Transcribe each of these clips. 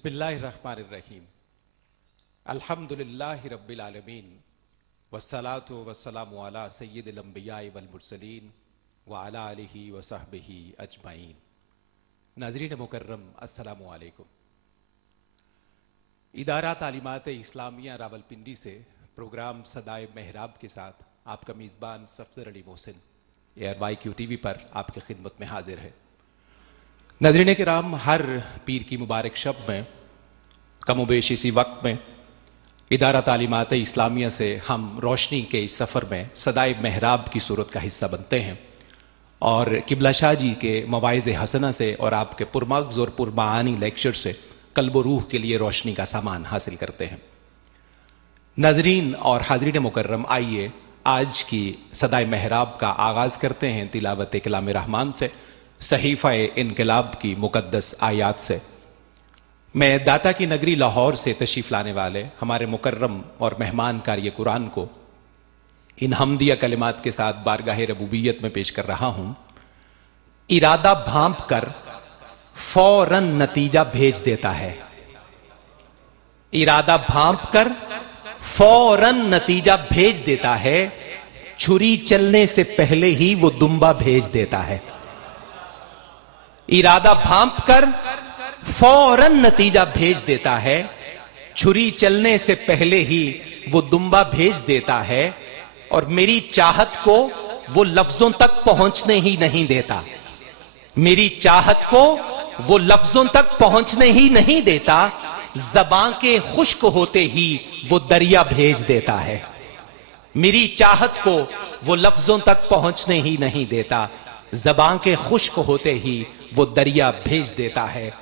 बिस्मिल्लाहिर्रहमानिर्रहीम। अल्हम्दुलिल्लाहि रब्बिल आलमीन वस्सलातु वस्सलामु अला सय्यिदिल अंबियाइ वल मुरसलीन व अला आलिहि व सहबिहि अजमाइन। नाज़रीन मुकर्रम, अस्सलामु अलैकुम। इदारा तालीमात इस्लामिया रावलपिंडी से प्रोग्राम सदाए महराब के साथ आपका मेज़बान सफदर अली मोहसिन ARYQ TV पर आपकी खिदमत में हाजिर है। नाज़रीन किराम, हर पीर की मुबारक शब में कमोबेश इसी वक्त में इदारा तालीमात इस्लामिया से हम रोशनी के इस सफ़र में सदाए महराब की सूरत का हिस्सा बनते हैं और किबला शाह जी के मवाइज़ हसना से और आपके पुरमग़्ज़ और पुरमानी लेक्चर से कल्ब व रूह के लिए रोशनी का सामान हासिल करते हैं। नाज़रीन और हाज़रीन मुकर्रम, आइए आज की सदाए महराब का आगाज़ करते हैं तिलावत कलाम रहमान से, सहीफ़ा इनकलाब की मुक़द्दस आयात से। मैं दाता की नगरी लाहौर से तशरीफ़ लाने वाले हमारे मुकर्रम और मेहमान कारी कुरान को इन हमदिया कलिमात के साथ बारगाह रबूबियत में पेश कर रहा हूं। इरादा भांप कर फौरन नतीजा भेज देता है। इरादा भांप कर फौरन नतीजा भेज देता है। छुरी चलने से पहले ही वो दुम्बा भेज देता है। इरादा भांप कर फौरन नतीजा भेज देता है। छुरी चलने से पहले ही वो दुम्बा भेज देता है और मेरी चाहत को वो लफ्जों तक पहुंचने ही नहीं देता। मेरी चाहत को वो लफ्जों तक पहुंचने ही नहीं देता। ज़बां के खुश्क होते ही वो दरिया भेज देता है। मेरी चाहत को वो लफ्जों तक पहुंचने ही नहीं देता। ज़बां के खुश्क होते ही वो दरिया भेज देता है।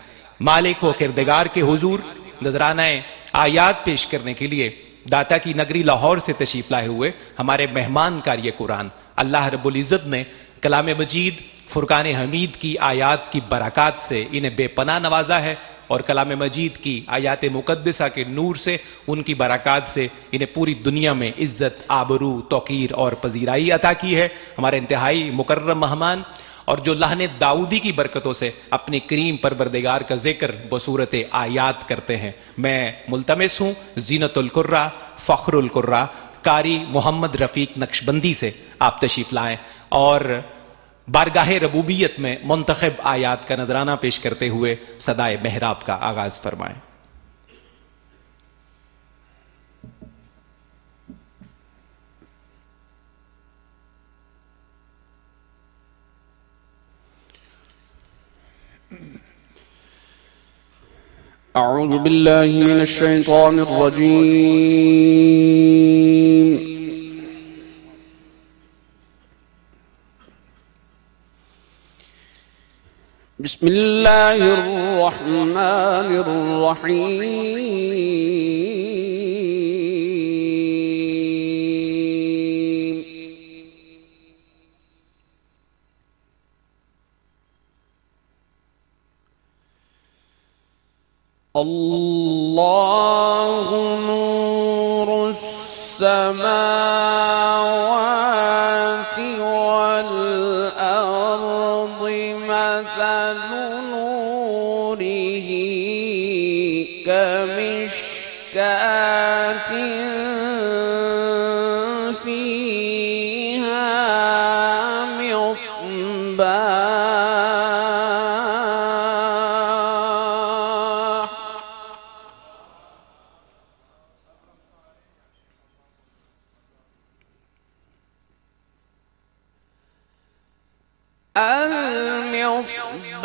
मालिक व किरदगार के हुजूर नजरानाए आयात पेश करने के लिए दाता की नगरी लाहौर से तशरीफ लाए हुए हमारे मेहमान कारी कुरान अल्लाह रब्बुल इज़्ज़त ने कलाम मजीद फुरकान हमीद की आयात की बरक़ात से इन्हें बेपनाह नवाजा है और कलाम मजीद की आयात मुक़द्दसा के नूर से, उनकी बरक़ात से इन्हें पूरी दुनिया में इज़्ज़त, आबरू, तौक़ीर और पजीराई अता की है। हमारे इंतहाई मुकर्रम मेहमान और जो लहने दाऊदी की बरकतों से अपने करीम परवरदिगार का जिक्र बसूरत आयात करते हैं, मैं मुल्तमिस हूँ ज़ीनतुल कुर्रा फ़ख्रुल कुर्रा कारी मोहम्मद रफ़ीक नक्शबंदी से आप तशरीफ़ लाएँ और बारगाह रबूबियत में मुंतखब आयात का नजराना पेश करते हुए सदाए महराब का आगाज फरमाएं। अऊज़ु बिल्लाहि मिनश शैतानिर रजीम। बिस्मिल्लाहिर रहमानिर रहीम। अल्लाहु नूरुस समावाति वल अर्दि मसलु नूरिही कमिश्कातिन फीहा मिस्बाह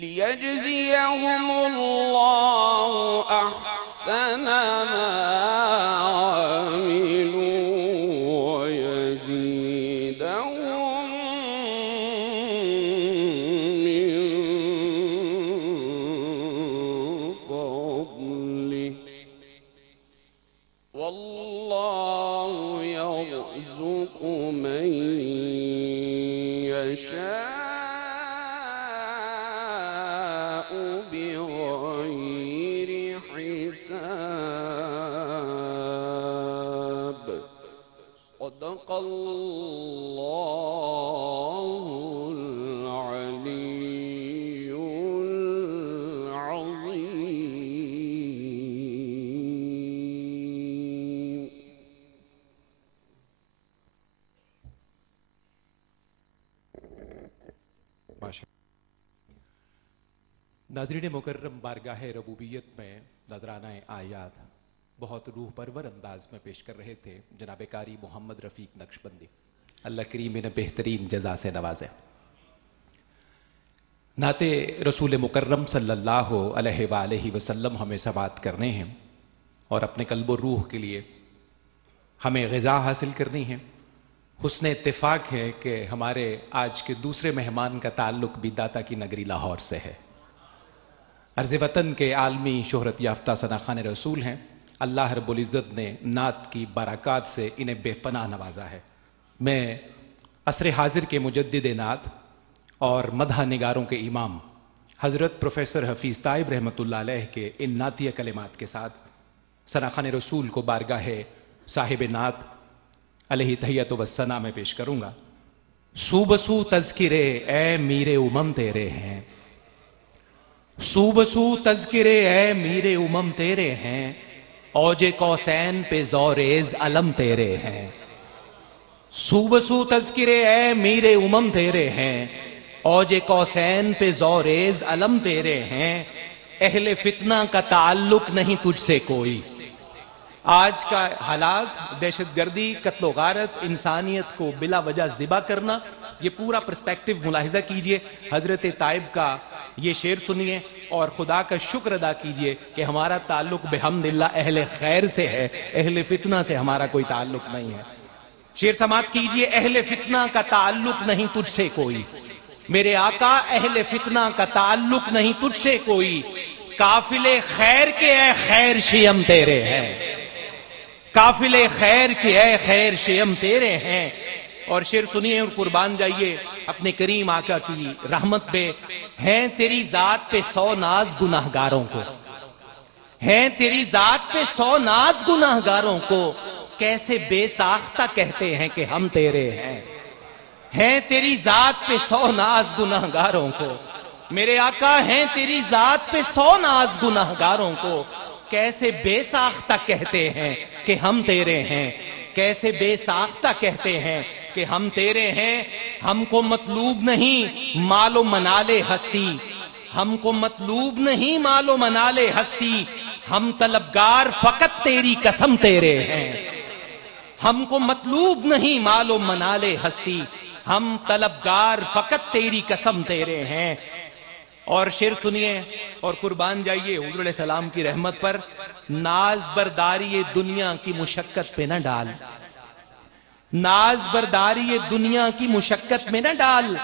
लियजज़ियहुम अल्लाहु अहसन मा अमिलू व यज़ीदहुम मिन फ़ज़लिह वल्लाहु यर्ज़ुक़ु मन यशाअ बिग़ैरि हिसाब सदक़ल्लाहुल अलीयुल अज़ीम। नाज़रीन मुकर्रम बारगाह रबूबियत में नजराना आयात बहुत रूह परवर अंदाज में पेश कर रहे थे जनाब कारी मोहम्मद रफ़ीक नक्शबंदी, अल्लाह करीम इन्हें बेहतरीन जज़ा से नवाजे। नाते रसूल मुकर्रम सल्लल्लाहु अलैहि वसल्लम हमें समात करने हैं और अपने कल्ब और रूह के लिए हमें ग़िज़ा हासिल करनी है। हुस्न इत्तिफ़ाक़ है कि हमारे आज के दूसरे मेहमान का ताल्लुक़ भी दाता की नगरी लाहौर से है। अर्ज़ वतन के आलमी शोहरत याफ्ता सनाख़ान रसूल हैं। अल्लाह रब्बुल इज़्ज़त ने नात की बरक़ात से इन्हें बेपनाह नवाजा है। मैं असर हाजिर के मुजद्दिद नात और मदह निगारों के इमाम हज़रत प्रोफेसर हफ़ीज़ ताइब रहमतुल्लाह अलैह के इन नातिया कलिमात के साथ सनाख़ान रसूल को बारगाह साहिब नात अलैहि तहियत व सना में पेश करूँगा। सूबसू तज़किरे ए मीरे उमम तेरे हैं, सूबसू तज़किरे ए मीरे उमम तेरे हैं, औजे कौसैन पे ज़ौरेज़ अलम तेरे हैं। सूबसू तज़किरे ए मीरे उमम तेरे हैं, औजे कौसैन पे ज़ौरेज़ अलम तेरे हैं। अहले फितना का ताल्लुक नहीं तुझसे कोई। आज का हालात, दहशतगर्दी, कत्लो गारत, इंसानियत को बिला वजह ज़िबा करना, ये पूरा पर्सपेक्टिव मुलाहिजा कीजिए। हज़रत ताइब का ये शेर सुनिए और खुदा का शुक्र अदा कीजिए कि हमारा ताल्लुक बेहम्दिल्लाह अहले खैर से है, अहले फितना से हमारा कोई ताल्लुक नहीं है। शेर समात कीजिए। अहले फितना का ताल्लुक नहीं तुझसे कोई, मेरे आका अहले फितना का ताल्लुक नहीं तुझसे कोई। काफिले खैर के ए खैर शियम तेरे हैं, काफिले खैर के ए खैर शियम तेरे हैं। और शेर सुनिए और कुर्बान जाइए अपने करीम आका की रहमत पे। हैं तेरी जात पे 100 नाज गुनाहगारों को, हैं तेरी जात पे 100 नाज गुनाहगारों को, कैसे बेसाख्ता कहते हैं कि हम तेरे हैं। हैं तेरी जात पे 100 नाज गुनाहगारों को, मेरे आका हैं तेरी जात पे 100 नाज गुनाहगारों को, कैसे बेसाख्ता कहते हैं कि हम तेरे हैं, कैसे बेसाख्ता कहते हैं कि हम तेरे हैं। हमको मतलूब नहीं मालो मनाले हस्ती, हमको मतलूब नहीं मालो मनाले हस्ती, हम तलबगार फकत तेरी कसम तेरे हैं। हमको मतलूब नहीं मालो मनाले हस्ती, हम तलबगार फकत तेरी कसम तेरे हैं। और शेर सुनिए और कुर्बान जाइए हुज़ूर अलैहि सलाम की रहमत पर। नाज बरदारी ये दुनिया की मुशक्कत पे न डाल, नाज बरदारी ये दुनिया की मुशक्कत में न डाल,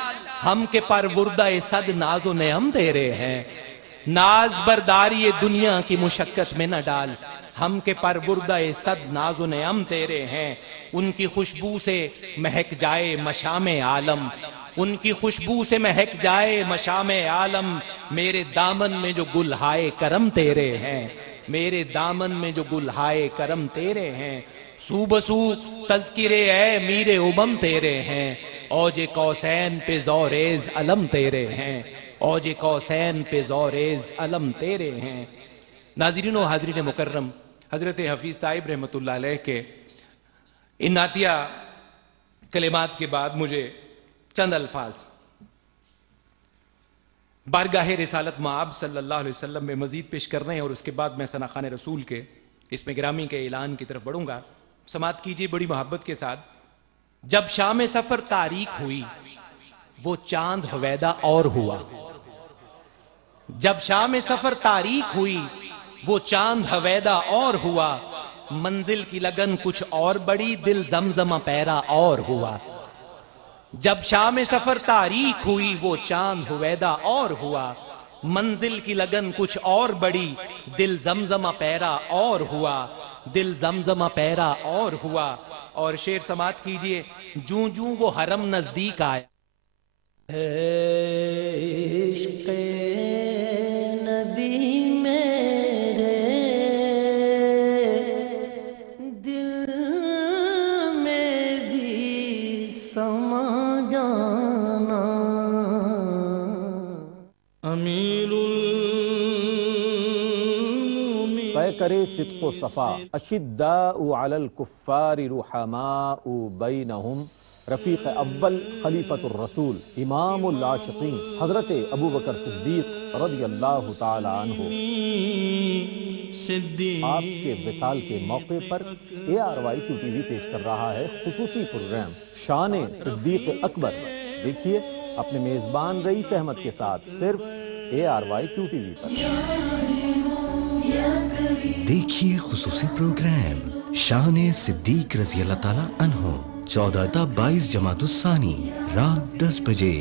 हम के परवुर्दा सद नाजो नेम तेरे हैं। नाज बरदारी ये दुनिया की मुशक्कत में न डाल, हम के परवुर्दा सद नाजो नेम तेरे हैं। उनकी खुशबू से महक जाए मशामे आलम, उनकी खुशबू से महक जाए मशामे आलम, मेरे दामन में जो गुलहाए करम तेरे हैं, मेरे दामन में जो गुलहाए करम तेरे हैं। सूबसू तज़किरे ए मीरे उमम तेरे हैं, औजे कौसैन पे ज़ौरेज़ अलम तेरे हैं, औजे कौसैन पे ज़ौरेज़ अलम तेरे हैं। नाज़रीन व हाज़रीन मुकर्रम, हज़रत हफ़ीज़ ताइब रहमतुल्लाह अलैह के इन नातिया कलिमात के बाद मुझे चंद अल्फाज बारगाह रिसालत माब सल्लल्लाहु अलैहि वसल्लम में मजीद पेश करने हैं और उसके बाद मैं सनाख़ान रसूल के इसमें गिरामी के ऐलान की तरफ बढ़ूंगा। समात कीजिए बड़ी मोहब्बत के साथ। जब शाम सफर तारीख हुई, वो चांद हवैदा और हुआ, जब शाम सफर तारीख हुई वो चांद हवैदा और हुआ, मंजिल की लगन कुछ और बड़ी, दिल जमजमा पैरा और हुआ। जब शाम सफर तारीख हुई वो चांद हवैदा और हुआ, मंजिल की लगन कुछ और बड़ी, दिल जमजमा पैरा और हुआ, दिल जमजमा पैरा और हुआ। और शेर समाप्त कीजिए, जूं जूं वो हरम नजदीक आया। इश्क़े नबी मेरे दिल में भी समा जाना। तय करे सिद्क़ो सफ़ा, अशिद्दाउ अलल कुफ़्फ़ारि रुहमाउ बैनहुम, रफ़ीक़ अव्वल खलीफतुर रसूल इमामुल आशिक़ीन हज़रत अबू बकर सिद्दीक़ रज़ियल्लाहु ताला अन्हु। आपके विसाल के मौके पर ARYQ TV पेश कर रहा है खुसूसी प्रोग्राम शान सिद्दीक़ अकबर। देखिए अपने मेज़बान रईस अहमद के साथ सिर्फ ARYQ TV पर। देखिए खुसूसी प्रोग्राम शान सिद्दीक रज़ी अल्लाह ताला अन्हो 14 ता 22 जमातुस्सानी रात 10 बजे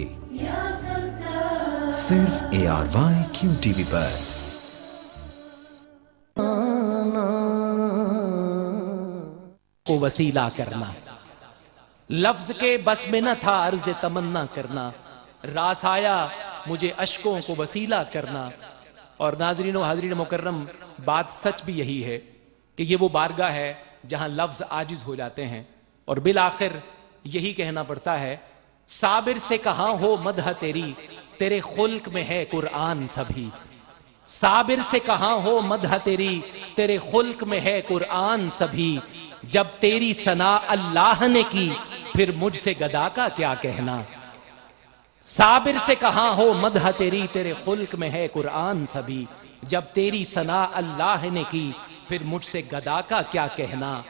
सिर्फ ARYQ TV पर। को वसीला करना, लफ्ज के बस में न था अर्ज तमन्ना करना, रास आया मुझे अश्कों को वसीला करना। और नाजरीन व हाजरीन मुकर्रम, बात सच भी यही है कि ये वो बारगाह है जहां लफ्ज आजिज हो जाते हैं और बिल आखिर यही कहना पड़ता है, साबिर से कहां हो मदह तेरी, तेरे खुल्क में है कुरान सभी। साबिर से कहां हो मदह तेरी, तेरे खुल्क में है कुरान सभी। जब तेरी सना अल्लाह ने की, फिर मुझसे गदा का क्या कहना। साबिर से कहां हो मदह तेरी, तेरे खुल्क में है कुरान सभी। जब तेरी सना अल्लाह ने की, फिर मुझसे गदा का क्या कहना।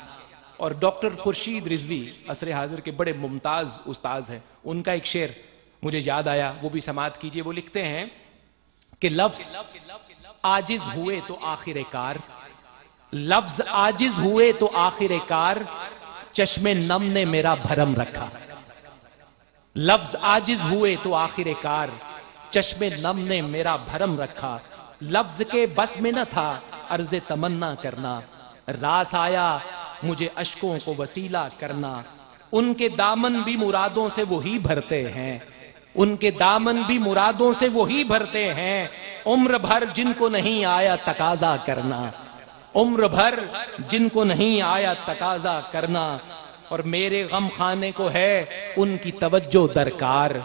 और डॉक्टर खुर्शीद रिजवी असर हाजिर के बड़े मुमताज उस्ताज हैं, उनका एक शेर मुझे याद आया, वो भी समात कीजिए। वो लिखते हैं कि लफ्ज आजिज हुए तो आखिर कार, लफ्ज आजिज हुए तो आखिर कार, चश्मे नम ने मेरा भरम रखा। लफ्ज आजिज हुए तो आखिर कार, चश्मे नम ने मेरा भरम रखा। लफ्ज के बस में न था अर्ज तमन्ना करना, रास आया मुझे अश्कों को वसीला करना। उनके दामन भी मुरादों से वही भरते हैं, उनके दामन भी मुरादों से वही भरते हैं। उम्र भर जिनको नहीं आया तकाजा करना, उम्र भर जिनको नहीं आया तकाजा करना। और मेरे गम खाने को है उनकी तवज्जो दरकार,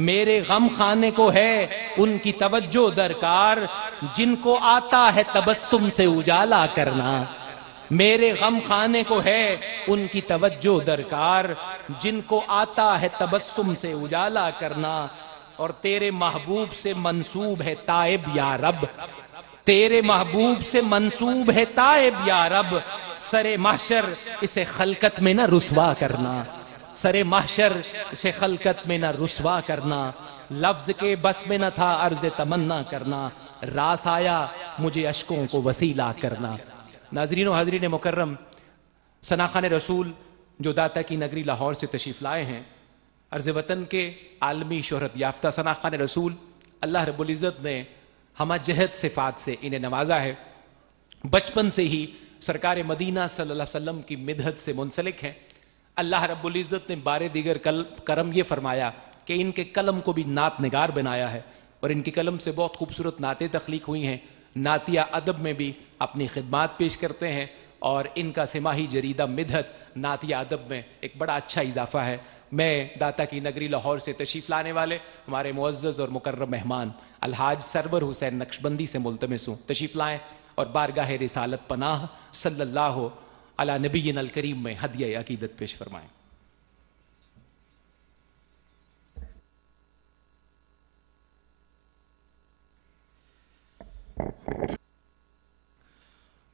मेरे गम खाने को है उनकी तवज्जो दरकार। जिनको आता है तबस्सुम से उजाला करना, मेरे गम खाने को है उनकी तवज्जो दरकार। जिनको आता है तबस्सुम से उजाला करना। और तेरे महबूब से मंसूब है ताइब या रब, तेरे महबूब से मंसूब है ताइब या रब। सरे महशर इसे खलकत में न रुसवा करना, सरे महशर इसे खलकत में न रुसवा करना। लफ्ज के बस में न था अर्ज तमन्ना करना, रास आया मुझे अश्कों को वसीला करना। नाजरीन व हाजरीन मुकर्रम, सनाखान रसूल जो दाता की नगरी लाहौर से तशरीफ लाए हैं, अर्ज वतन के आलमी शोहरत याफ्ता सनाखान रसूल, अल्लाह रब्बुल इज़्ज़त ने हम जहद सिफात से इन्हें नवाजा है। बचपन से ही सरकार मदीना सल्लल्लाहु अलैहि वसल्लम की मिदहत से मुंसलिक हैं। अल्लाह रब्बुल इज़्ज़त ने बारे दीगर करम ये फरमाया कि इनके कलम को भी नात निगार बनाया है और इनकी कलम से बहुत खूबसूरत नातें तख्लीक हुई हैं। नातिया अदब में भी अपनी खिदमात पेश करते हैं और इनका सिमाही जरीदा मिदहत नातिया अदब में एक बड़ा अच्छा इजाफा है। मैं दाता की नगरी लाहौर से तशरीफ़ लाने वाले हमारे मुअज़्ज़ज़ और मुकर्रम मेहमान अलहाज सरवर हुसैन नक्शबंदी से मुल्तमिस हूँ, तशरीफ़ लाएँ और बारगाह रिसालत पनाह सल्लल्लाहु अला नबीना अल करीम में हदिया अकीदत पेश फरमाएं।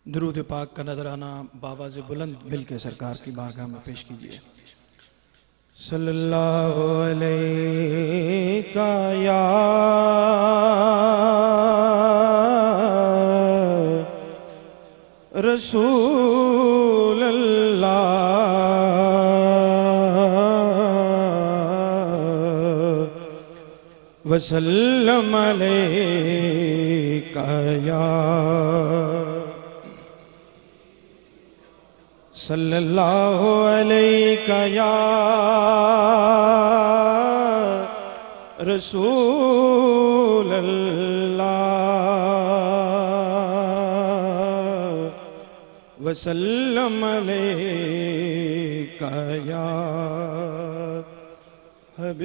दुरूद पाक का नजराना बाबाज़ बुलंद मिल के सरकार की बारगाह में पेश कीजिए। सल्लल्लाहु अलैहि या रसूल अल्लाह वसल्लम अलैका या सल्लल्लाहु अलैका या रसूल अल्लाह वसल्लम अलैका या हबीब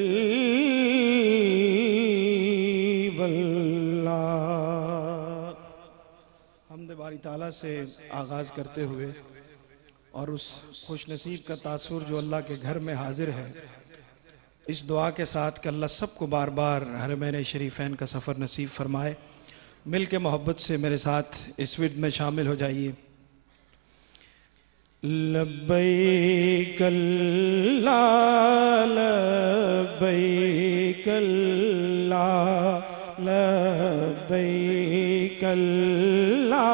अल्लाह। हम्द बारी ताला से आगाज करते हुए और उस खुशनसीब का तासुर जो अल्लाह के घर में हाजिर है, इस दुआ के साथ कि अल्लाह सबको बार बार हरमैन शरीफैन का सफ़र नसीब फरमाए, मिल के मोहब्बत से मेरे साथ इस विद में शामिल हो जाइए। लब्बैक अल्लाह लब्बैक अल्लाह लब्बैक अल्लाह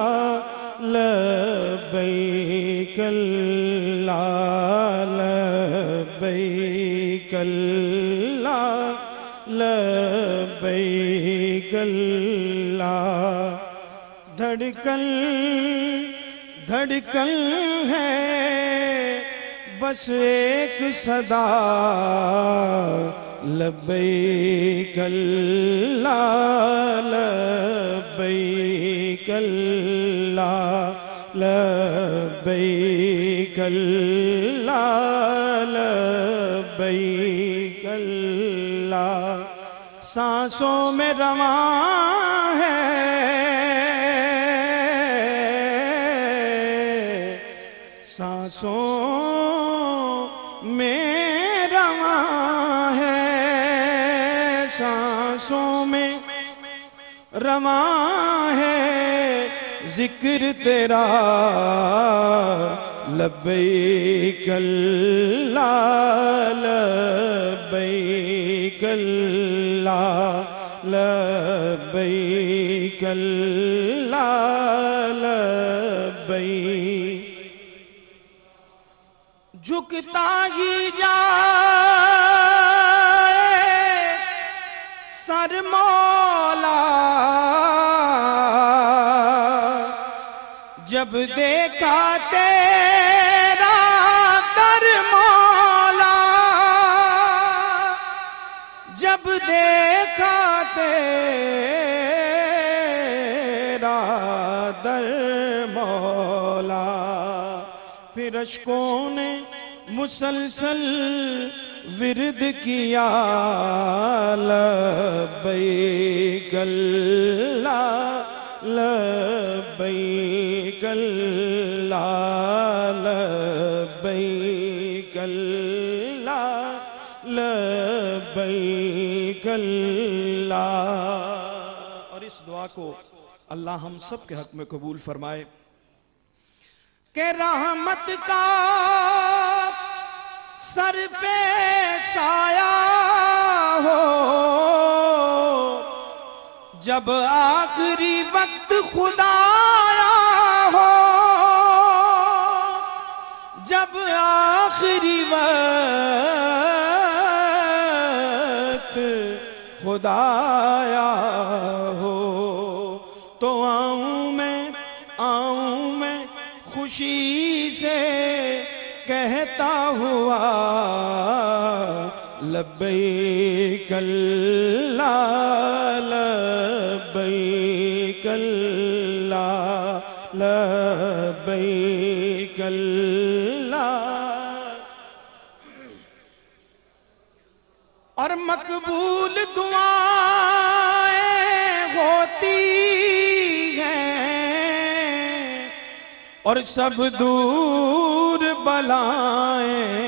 लब्बैक अल्लाह लब्बैक अल्लाह लब्बैक अल्लाह। धड़कन धड़कन है बस एक सदा लब्बैक अल्लाह लब्बैक अल्लाह लब्बैक अल्लाह लब्बैक अल्लाह। सांसों में रवां है सांसों में रवां है सांसों में रवां है जिक्र तेरा लब्बैक अल्लाह लब्बैक अल्लाह लब्बैक अल्लाह लब्बैक। झुकता ही जाए सर मौला जब देखा तेरा कर मौला जब देखा तेरा दर मौला। फिर अश्कों ने मुसलसल विरद किया लब्बैक अल्लाह लब्बैक अल्लाह लब्बैक अल्लाह लब्बैक अल्लाह। और इस दुआ को अल्लाह हम सब के हक में कबूल फरमाए के रहमत का सर पे साया हो जब आखिरी वक्त खुदाया हो जब आखिरी वक्त खुदाया हो तो आऊं मैं खुशी से कहता हुआ लब्बैक अल्लाह लब्बैक अल्लाह लब्बैक अल्लाह। और मकबूल दुआएं होती हैं और सब दूर बलाएं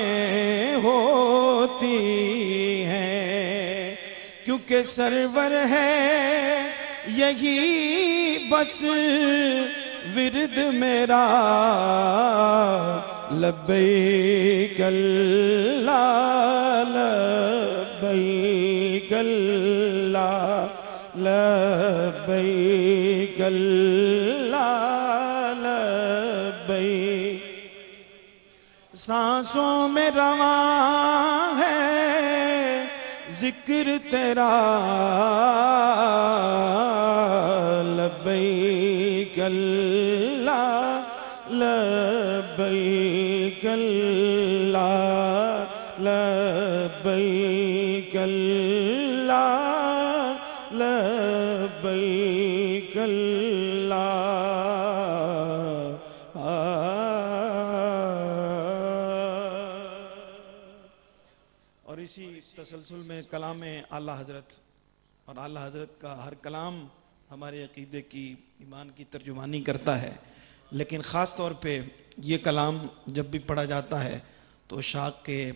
होती हैं क्योंकि सरवर है यही बस विरद मेरा लब्बैक अल्लाह लब्बैक अल्लाह लब्बैक अल्लाह सांसों में रवा है जिक्र तेरा, लब्बैक अल्लाह लब्बैक अल्लाह लब्बैक अल्लाह लब्बैक अल्लाह। और इसी तसलसल में कलाम आला हजरत, और आला हजरत का हर कलाम हमारे अकीदे की, ईमान की तर्जुमानी करता है, लेकिन ख़ास तौर पे ये कलाम जब भी पढ़ा जाता है तो शाख के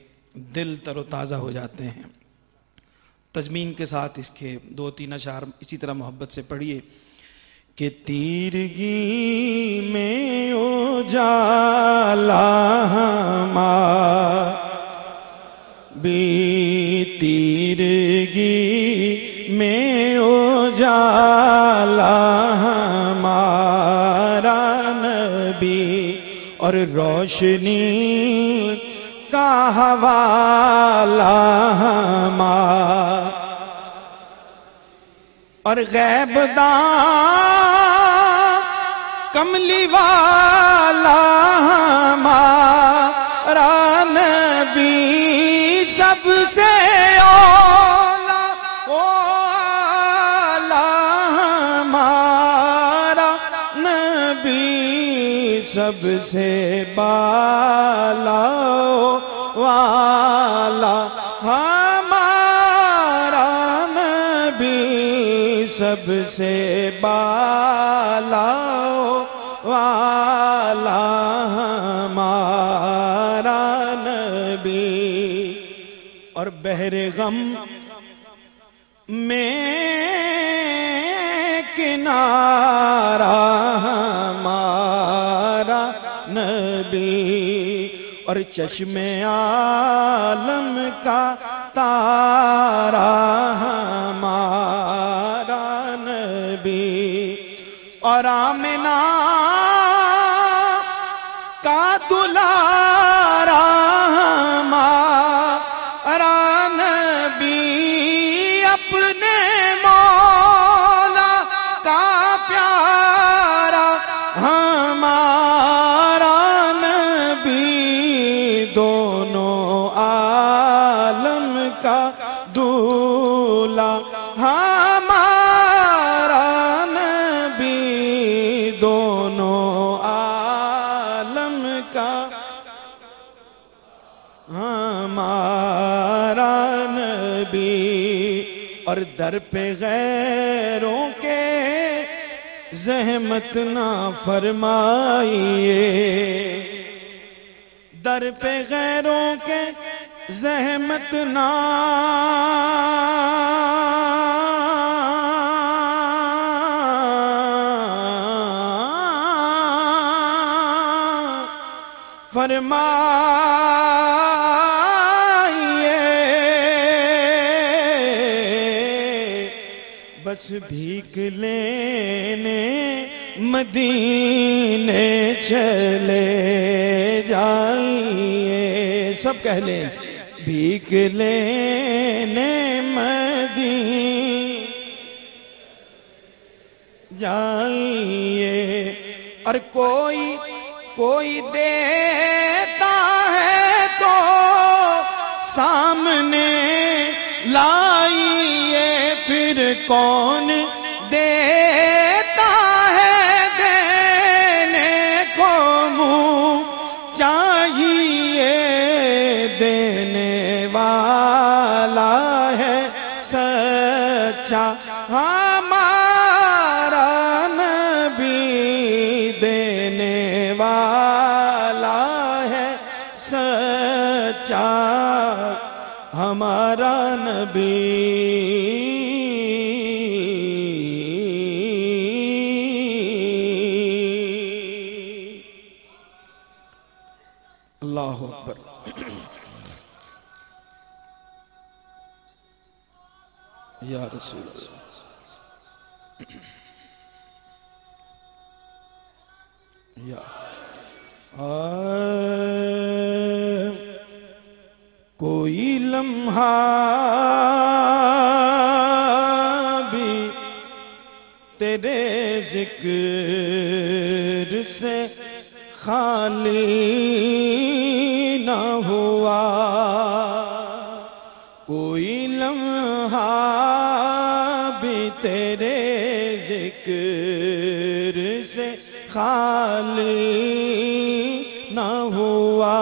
दिल तरोताज़ा हो जाते हैं। तज़मीन के साथ इसके 2-3 अशार इसी तरह मोहब्बत से पढ़िए कि तीरगी में उजाला भी, तीरगी में उजाला हमारा नबी, और रोशनी का हवाला हमारा, और गैबदां कमली वाला हमारा नबी, सबसे औला वाला हमारा नबी, सबसे बाला वाला हमारा नबी, सबसे बाला वाला हमारा नबी, और बहरे गम में किनारा हमारा नबी, और चश्मे आलम का तारा हमारा नबी, और आमिना का दुलारा हमारा नबी, अपने मौला का प्यारा हमारा नबी, दोनों आलम का दूल्हा हमारा नबी, दोनों आलम का हमारा नबी, और दर पे गैरों के ज़हमत ना फरमाइए, दर पे गैरों के ज़हमत ना फरमाइए, बस भीख लेने मदीने चले जाइए, सब कह लें भीख लेने मदीने जाइए, और कोई देता है तो सामने लाइए, फिर कौन देता है देने को मुँह चाहिए, देने वाला है सच्चा हमारा नबी, देने वाला है सच्चा हमारा नबी। अल्लाह अकबर। या रसूल या कोई लम्हा भी तेरे जिक्र से खाली ना हुआ, कोई लम्हा भी तेरे जिक्र से खाली ना हुआ,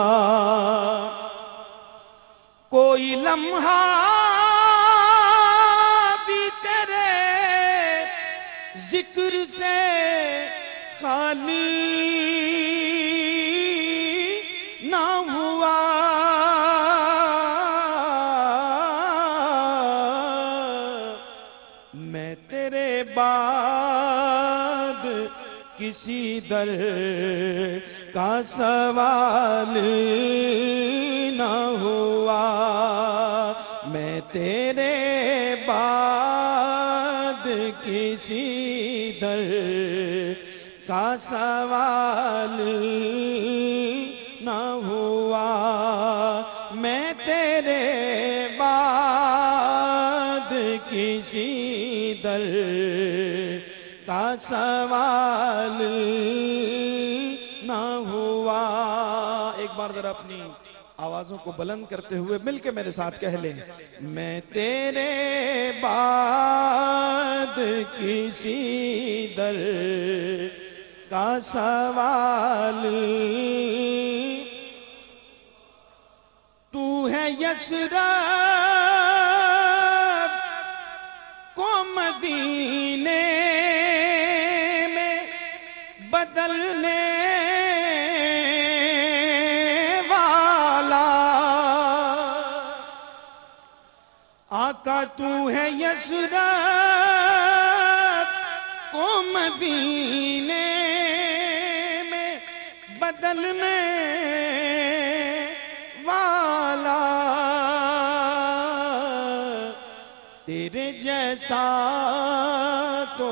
कोई लम्हा भी तेरे जिक्र से खाली ना हुआ, मैं तेरे बाद किसी दर का सवाल ना हुआ, मैं तेरे बाद किसी दर का सवाल ना हुआ, मैं तेरे बाद किसी दर का सवाल ना हुआ। एक बार जरा अपनी आवाजों को बुलंद करते हुए मिलके मेरे साथ कह लें, मैं तेरे बाद किसी दर का सवाल, तू है यसरब को मदीने में बदलने वाला, आका तू है यसरब को मदीने में बदलने वाला, तेरे जैसा तो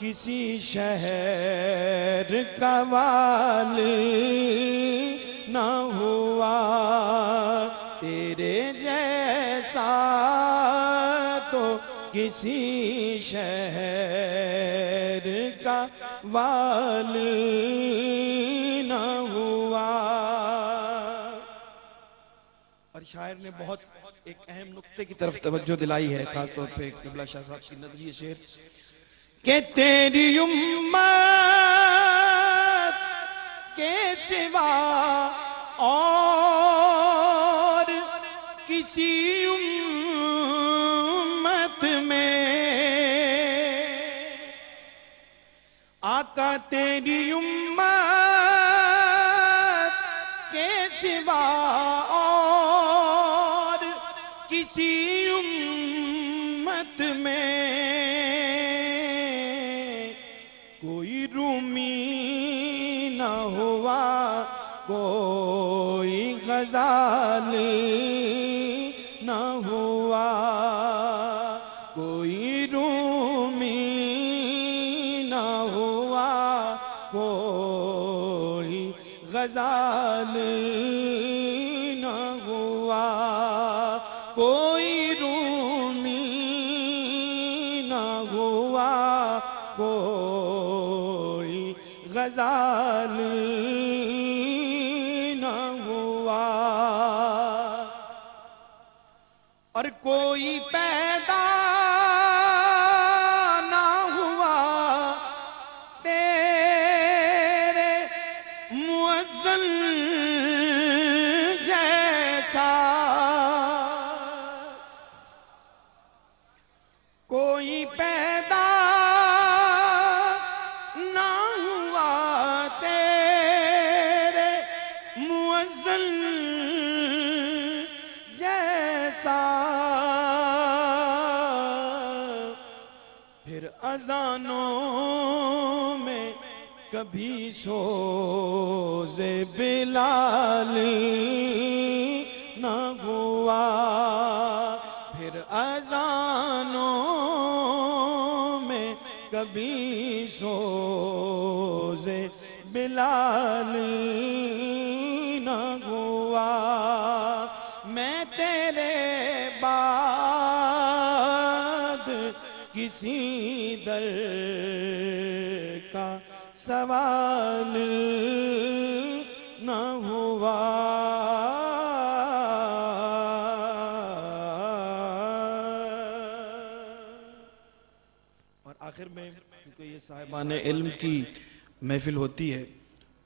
किसी शहर का वाली ना हुआ, तेरे जैसा तो किसी शहर का वाली ना हुआ। और शायर ने बहुत एक अहम नुक्ते की तरफ तवज्जो दिलाई है, खासतौर पे क़िबला शाह साहब की नज़रिए शेर के तेरी उम्मत के सिवा और किसी उम्मत में, आका तेरी उम्मत के सिवा और किसी उम्मत में कोई रूमी न हुआ, कोई गजाली न हुआ, कोई रूमी न हुआ, कोई गजाली न हुआ, कोई रूमी न हुआ, कोई गजाली न हुआ, और कोई पैदा ना हुआ तेरे मुअज्जल जैसा, कोई पैदा ना हुआ तेरे मुअज्जल जैसा, फिर अज़ानों में कभी सोज़े बिलाली न हुआ, फिर अज़ानों में कभी सोज़े बिलाली न हुआ, मैं किसी दर का सवाल न हुआ। और आखिर में क्योंकि ये साहिबान इल्म की महफिल होती है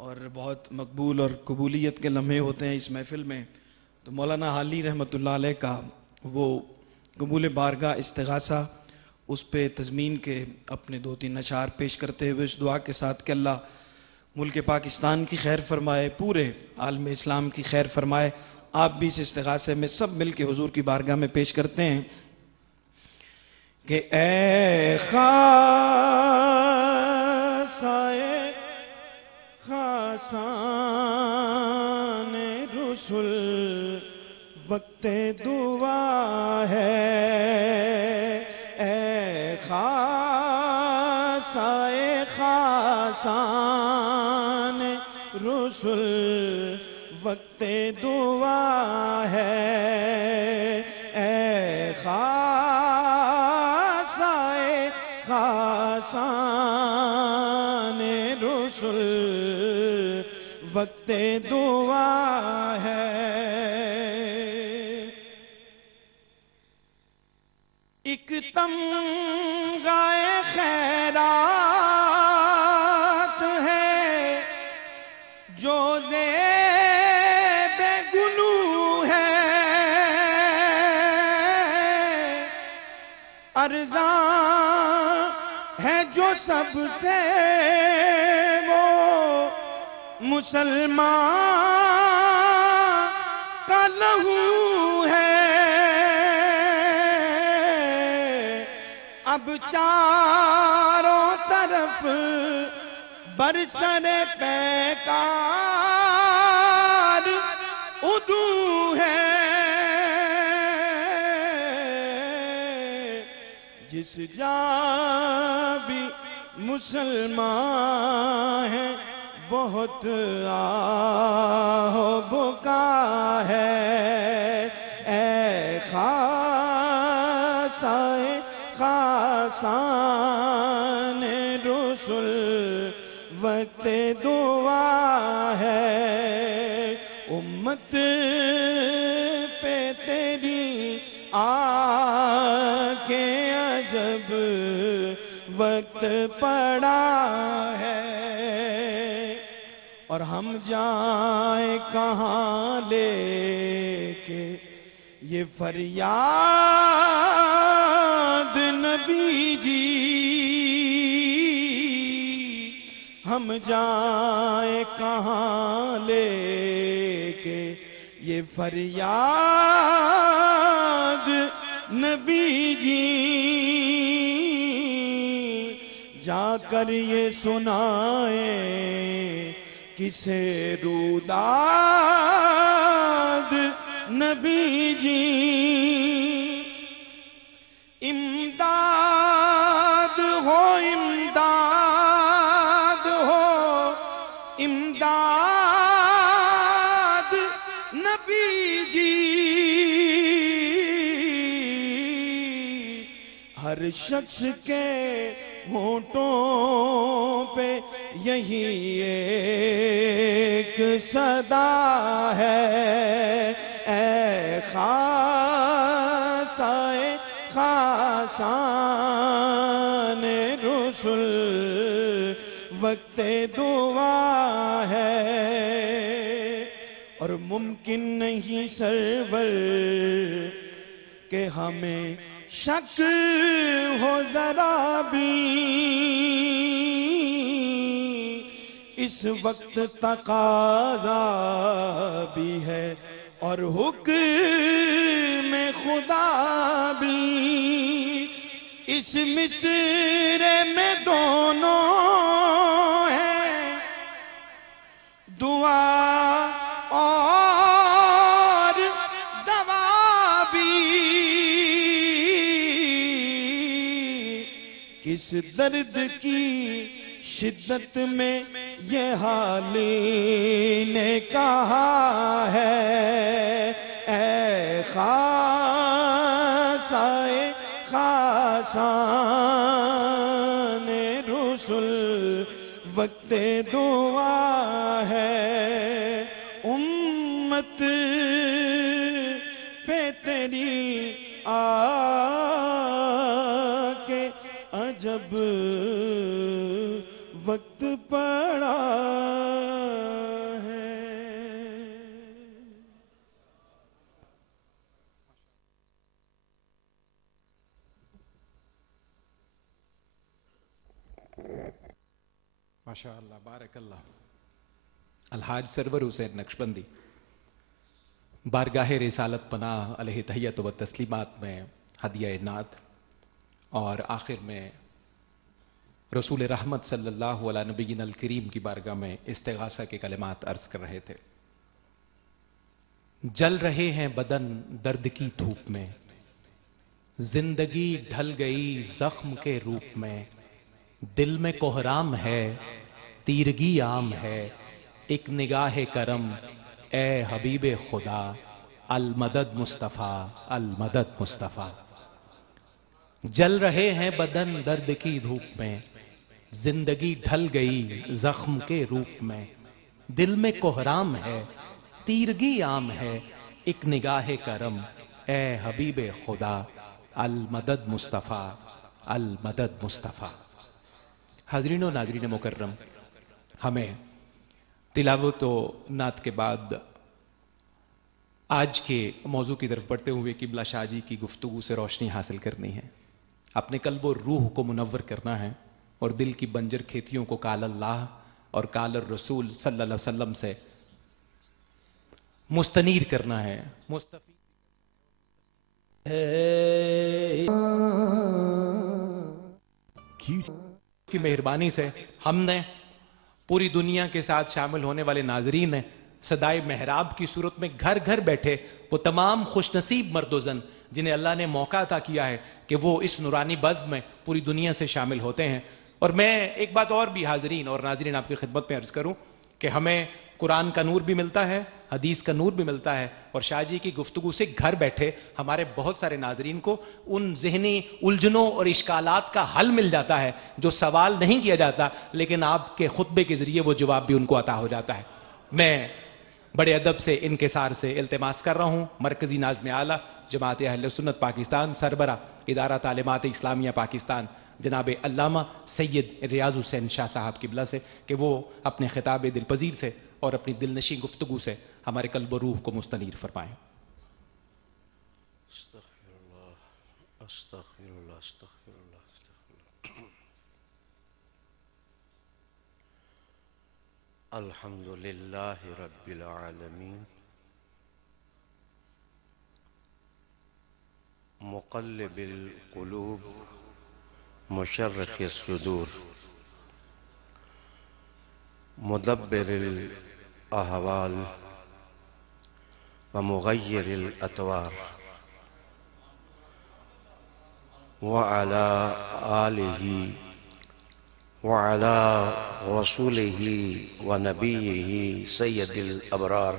और बहुत मकबूल और कबूलियत के लम्हे होते हैं इस महफिल में, तो मौलाना हाली रहमतुल्लाह अलैह का वो कबूल बारगाह इस्तिगासा, उस पे तज़मीन के अपने 2-3 अशार पेश करते हुए इस दुआ के साथ कि अल्लाह मुल्क पाकिस्तान की खैर फरमाए, पूरे आलम इस्लाम की खैर फरमाए। आप भी इस इस्तिगासे में सब मिल के हुजूर की बारगाह में पेश करते हैं कि ए खासाए खासान रुसुल वक्ते दुआ है, ए खासाए खासान रुसुल वक्ते दुआ है, ए खासाए खासान रुसुल वक्ते दुआ है। एक तमगाए खैरात है जो ज़ेबे गुलू है, अर्ज़ा है जो सबसे वो मुसलमान का लहू है। अब चारों तरफ बरसने पैकार उदू है, जिस जा भी मुसलमान है बहुत आहो बुका है, ए खासाए खासान रुसुल वक्त दुआ है। उम्मत पे तेरी आके अजब वक्त पड़ा है, और हम जाए कहाँ लेके ये फरियाद नबी जी, हम जाए कहाँ लेके ये फरियाद नबी जी, जाकर ये सुनाए किसे रुदाद नबी जी। इमदाद हो इमदाद हो इमदाद नबी जी, हर शख्स के होठों पे यही एक सदा है, ए खासाए खासान रुसुल वक्ते दुआ है। और मुमकिन नहीं सरवर के हमें शक हो जरा भी, इस वक्त तकाजा भी है और हुक्म में खुदा भी, इस मिसरे में दोनों है दुआ और दवा भी। किस दर्द की शिद्दत में ये हाली ने कहा है, ए खासाए खासान आसान रसूल वक्ते दुआ है, उम्मत पे तेरी आके अजब वक्त पड़ा है। माशाअल्लाह, बारकल्लाह। अलहाज सरवर हुसैन नक्शबंदी बारगाह रिसालत पनाह अलैहि तहियत व तस्लीमात में हदिया नात और आखिर में रसूल रहमत सल्लल्लाहु अलैहि नबील करीम की बारगाह में इस्तिगासा के कलिमात अर्ज कर रहे थे। जल रहे हैं बदन दर्द की धूप में, जिंदगी ढल गई जख्म के रूप में, दिल में कोहराम है तीरगी आम है, एक निगाह करम ए हबीब खुदा, अल मदद मुस्तफ़ा अल मदद मुस्तफ़ा। जल रहे हैं बदन दर्द की धूप में, जिंदगी ढल गई जख्म के रूप में, दिल में कोहराम है तीरगी आम है, एक निगाह करम ए हबीब खुदा, अल मदद मुस्तफ़ा अल मदद मुस्तफ़ा। हाज़रीन व नाज़रीन मुकर्रम, हमें तिलावत व नात के बाद आज के मौजू की तरफ बढ़ते हुए किबला शाह जी की गुफ्तगू से रोशनी हासिल करनी है, अपने कल्ब और रूह को मुनव्वर करना है और दिल की बंजर खेतियों को काल अल्लाह और काल रसूल सल्लल्लाहु अलैहि वसल्लम से मुस्तनीर करना है। की मेहरबानी से हमने पूरी दुनिया के साथ शामिल होने वाले नाजरीन ने सदाए महराब की सूरत में घर घर बैठे वो तमाम खुशनसीब मर्दोजन जिन्हें अल्लाह ने मौका अता किया है कि वो इस नूरानी बज़्म में पूरी दुनिया से शामिल होते हैं। और मैं एक बात और भी हाजरीन और नाजरीन आपकी खिदमत में अर्ज करूं कि हमें कुरान का नूर भी मिलता है, हदीस का नूर भी मिलता है, और शाह जी की गुफ्तगू से घर बैठे हमारे बहुत सारे नाजरीन को उन जहनी उलझनों और इश्कालात का हल मिल जाता है जो सवाल नहीं किया जाता, लेकिन आपके खुतबे के जरिए वो जवाब भी उनको अता हो जाता है। मैं बड़े अदब से इनकिसार से इल्तिमास कर रहा हूँ मरकजी नाज़्म आला जमात अहले सुन्नत पाकिस्तान सरबरा इदारा तालीमात इस्लामिया पाकिस्तान जनाब अल्लामा सैयद रियाज हुसैन शाह साहब किबला से कि वो अपने खिताब दिलपजीर से और अपनी दिलनशी गुफ्तगू से हमारे कल्ब और रूह को मुस्तनीर फरमाएं। अल्हम्दुलिल्लाहि रब्बिल आलमीन मुक़ल्लिबिल क़ुलूब मुशर्रिख़िस सुदूर मुदब्बिरिल अहवाल व मुग़य्यिरिल अतवार व अला आलिही व अला रसूलिही व नबिय्यिही सय्यदिल अबरार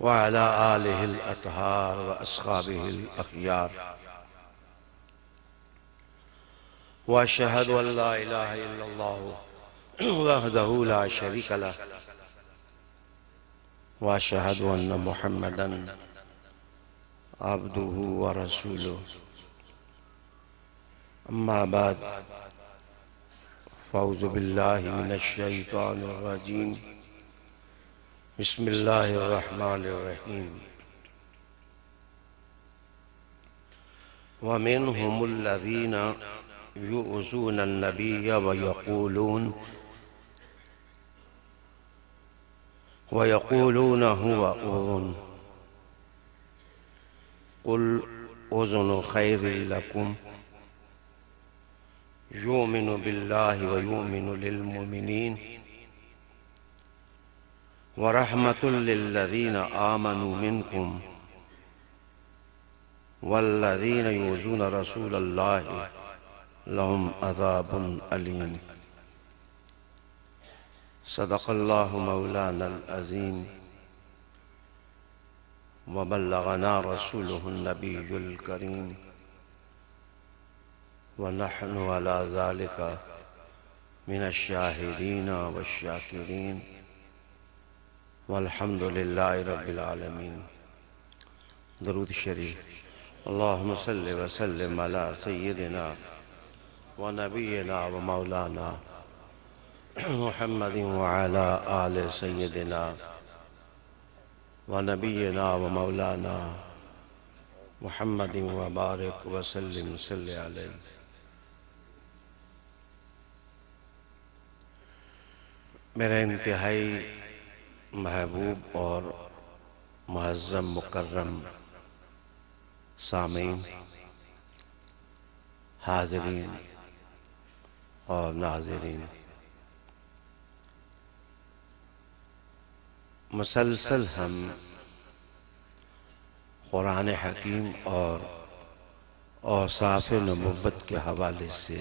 व अला आलिहिल अतहार व अस्हाबिहिल अख़यार व अशहदु अल्ला इलाहा इल्लल्लाह वहदहु ला शरीक लह व अशहदु अन्न मुहम्मदन अब्दुहु व रसूलुहु। अम्मा बाद फ़अऊज़ु बिल्लाहि मिनश शैतानिर रजीम बिस्मिल्लाहिर रहमानिर रहीम। व मिनहुमुल्लज़ीना युज़ूनन नबिय्य व यक़ूलून हुवा उज़ुन क़ुल उज़ुनु ख़ैरिन लकुम युमिनु बिल्लाहि व युमिनु लिलमुमिनीन व रहमतुल लिल्लज़ीना आमनू मिनकुम वल्लज़ीना युज़ूना रसूलल्लाहि लहुम अज़ाबुन अलीम। सदक़ल्लाहु मौलानल अज़ीम व बल्लगना रसूलुहुन नबियुल करीम व नहनु अला ज़ालिका मिनश्शाहिदीन वश्शाकिरीन वल्हम्दुलिल्लाहि रब्बिल आलमीन। दरूद शरीफ। अल्लाहुम्मा सल्लि व सल्लिम अला सय्यिदिना व नबिय्यिना व मौलाना मुहम्मदिन व अला आलि सय्यिदिना व नबिय्यिना व मौलाना मुहम्मदिन व बारिक व सल्लिम सल्लि अलैहि। मेरे इंतहाई महबूब और मुअज़्ज़म मुकर्रम सामीन, हाज़रीन और नाज़रीन, मुसलसल हम कुरान हकीम और औसाफ़ नबुव्वत के हवाले से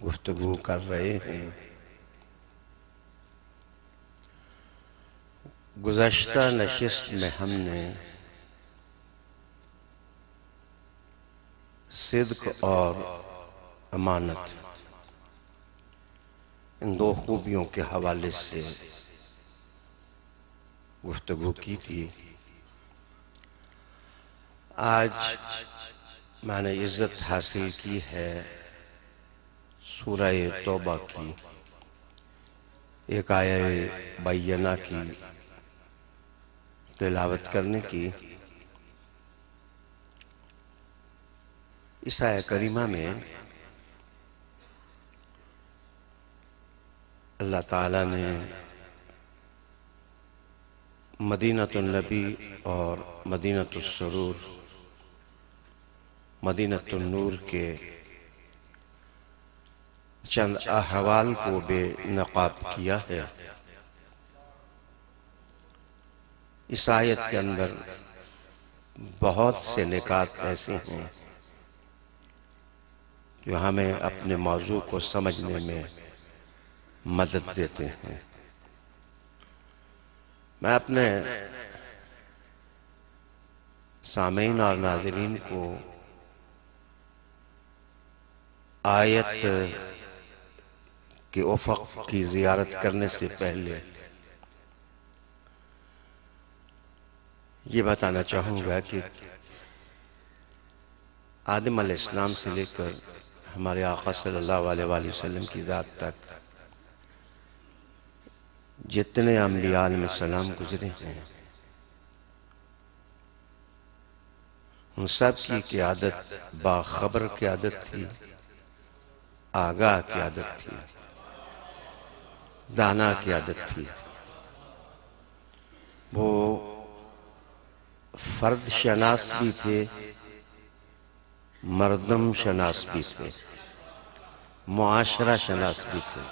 गुफ्तगू कर रहे हैं। गुज़श्ता नशिस्त में हमने सिद्क़ और अमानत इन दो खूबियों के हवाले से गुफ्तगू की थी। आज मैंने इज्जत हासिल की है सूरह तौबा की एक आया बैयना की तिलावत करने की। इस आया करीमा में अल्लाह ताला ने मदीनतुन नबी और मदीनतुस सुरूर, मदीनतुन नूर के चंद अहवाल को बेनकाब किया है। इस आयत के अंदर बहुत से निकात ऐसे हैं जो हमें अपने मौजू को समझने में मदद देते हैं। मैं अपने सामीन और नाज़रीन को आयत के उफ़क़ की ज़ियारत करने से पहले ये बताना चाहूँगा कि आदम अलैहिस्सलाम से लेकर हमारे आका सल्लल्लाहु अलैहि वसल्लम की ज़ात तक जितने अंबिया अलैहिस्सलाम गुजरे हैं, उन सब की क़ियादत बाखबर क़ियादत थी, आगाह क़ियादत थी, दाना क़ियादत थी। वो फर्द शनास भी थे, मर्दम शनास भी थे, मुआशरा शनास भी थे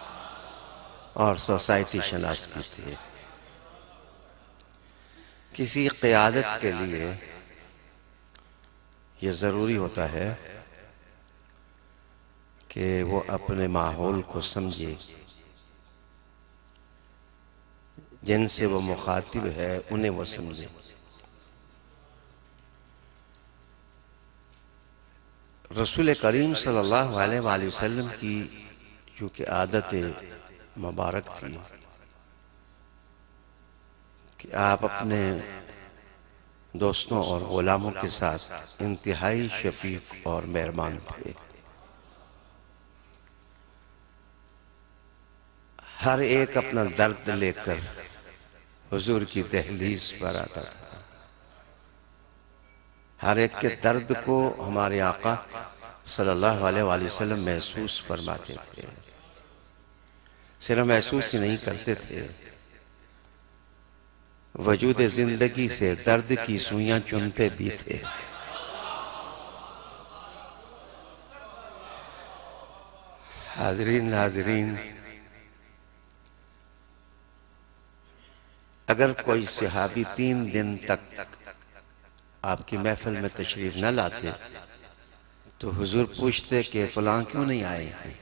और सोसाइटी शनास भी थे। किसी क़ियादत के लिए ये ज़रूरी होता है कि वो अपने माहौल को समझे, जिनसे वो मुखातिब है उन्हें वो समझे। रसूल करीम सल्लल्लाहु अलैहि वसल्लम की चूँकि आदत मुबारक थी कि आप अपने दोस्तों और गुलामों के साथ इंतहाई शफीक और मेहरबान थे। हर एक अपना दर्द लेकर हुजूर की दहलीज पर आता था। हर एक के दर्द को हमारे आका सल्लल्लाहु अलैहि वसल्लम महसूस फरमाते थे। सिर्फ महसूस ही नहीं करते थे, वजूद जिंदगी से दर्द की सुइयां चुनते भी थे। हाज़रीन नाज़रीन, अगर कोई सहाबी 3 दिन तक आपकी महफिल में तशरीफ न लाते तो हुजूर पूछते कि फलां क्यों नहीं आए हैं,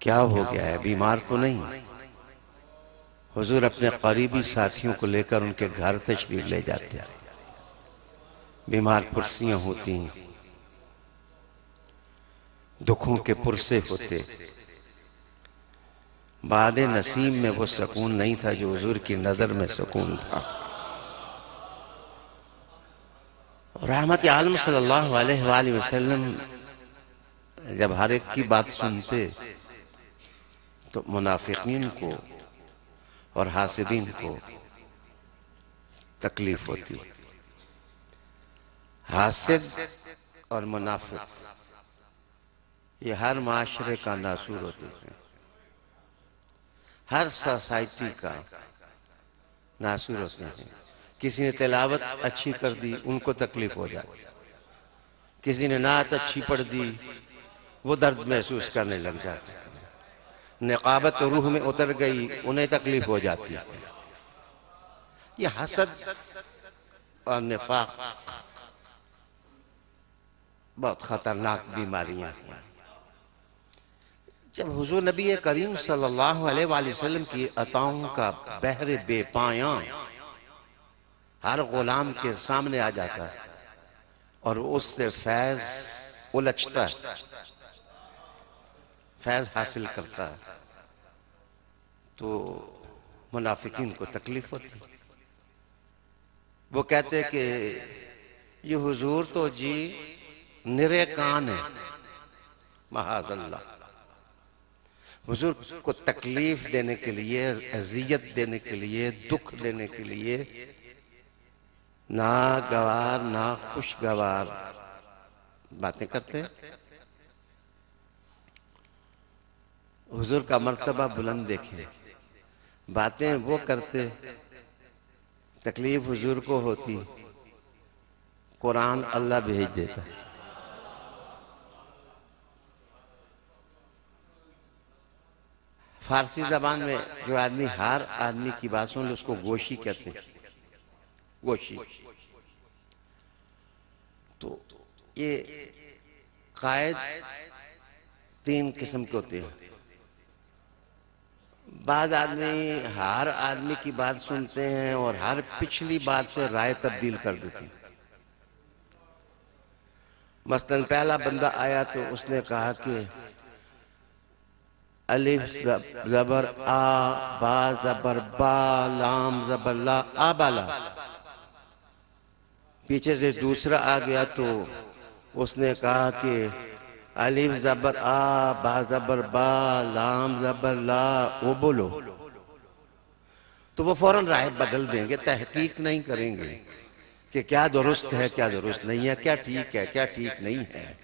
क्या हो गया है, बीमार तो नहीं? हुजूर अपने करीबी साथियों को लेकर उनके घर तशरीफ ले जाते। बीमार पुरसियां होती, दुखों के पुरसे होते। बाद नसीब में वो सुकून नहीं था जो हुजूर की नजर में सुकून था। रहमत आलम सल्लल्लाहु अलैहि वसल्लम जब हर एक की बात सुनते तो मुनाफिकीन को और हासिदीन को तकलीफ होती। हासिद और मुनाफिक ये हर माशरे का नासूर होते हैं, हर सोसाइटी का नासूर होते हैं। किसी ने तिलावत अच्छी कर दी उनको तकलीफ हो जाती, किसी ने नात अच्छी पढ़ दी वो दर्द महसूस करने लग जाते, निकाबत रूह में उतर गई उन्हें तकलीफ हो जाती है। ये हसद और निफाक बहुत खतरनाक बीमारियां हैं। जब हुजूर नबी करीम सल्लल्लाहु अलैहि वसल्लम की अताओं का बहर बेपाया हर गुलाम के सामने आ जाता है और उससे फैज उलझता है, फैज हासिल करता है, तो मुनाफिकीन को तकलीफ होती। वो कहते कि ये हुजूर तो जी निरे कान है, महाअल्लाह। हुजूर को तकलीफ देने के लिए, अजियत देने के लिए, दुख देने के लिए नागवार ना खुशगवार बातें करते। हुजूर का मर्तबा बुलंद देखें, बातें वो करते, तकलीफ हुजूर को होती, कुरान अल्लाह भेज देता। फारसी जबान में जो आदमी हर आदमी की बात सुन ले उसको गोशी कहते हैं, गोशी। तो ये कायद तीन किस्म के होते हैं। बाद आदमी हर आदमी की बात सुनते हैं और हर पिछली बात से राय तब्दील कर देते हैं। मसलन पहला बंदा आया तो उसने कहा कि अलिफ जबर आ, बा जबर बा, लाम जबर ला, आबाला। पीछे से दूसरा आ गया तो उसने कहा कि अलिफ जबर आ, बा जबर बा, लाम जबर ला, वो बोलो। तो वो फौरन राय बदल देंगे, तहकीक नहीं करेंगे कि क्या दुरुस्त है क्या दुरुस्त नहीं है, क्या ठीक है क्या ठीक नहीं है।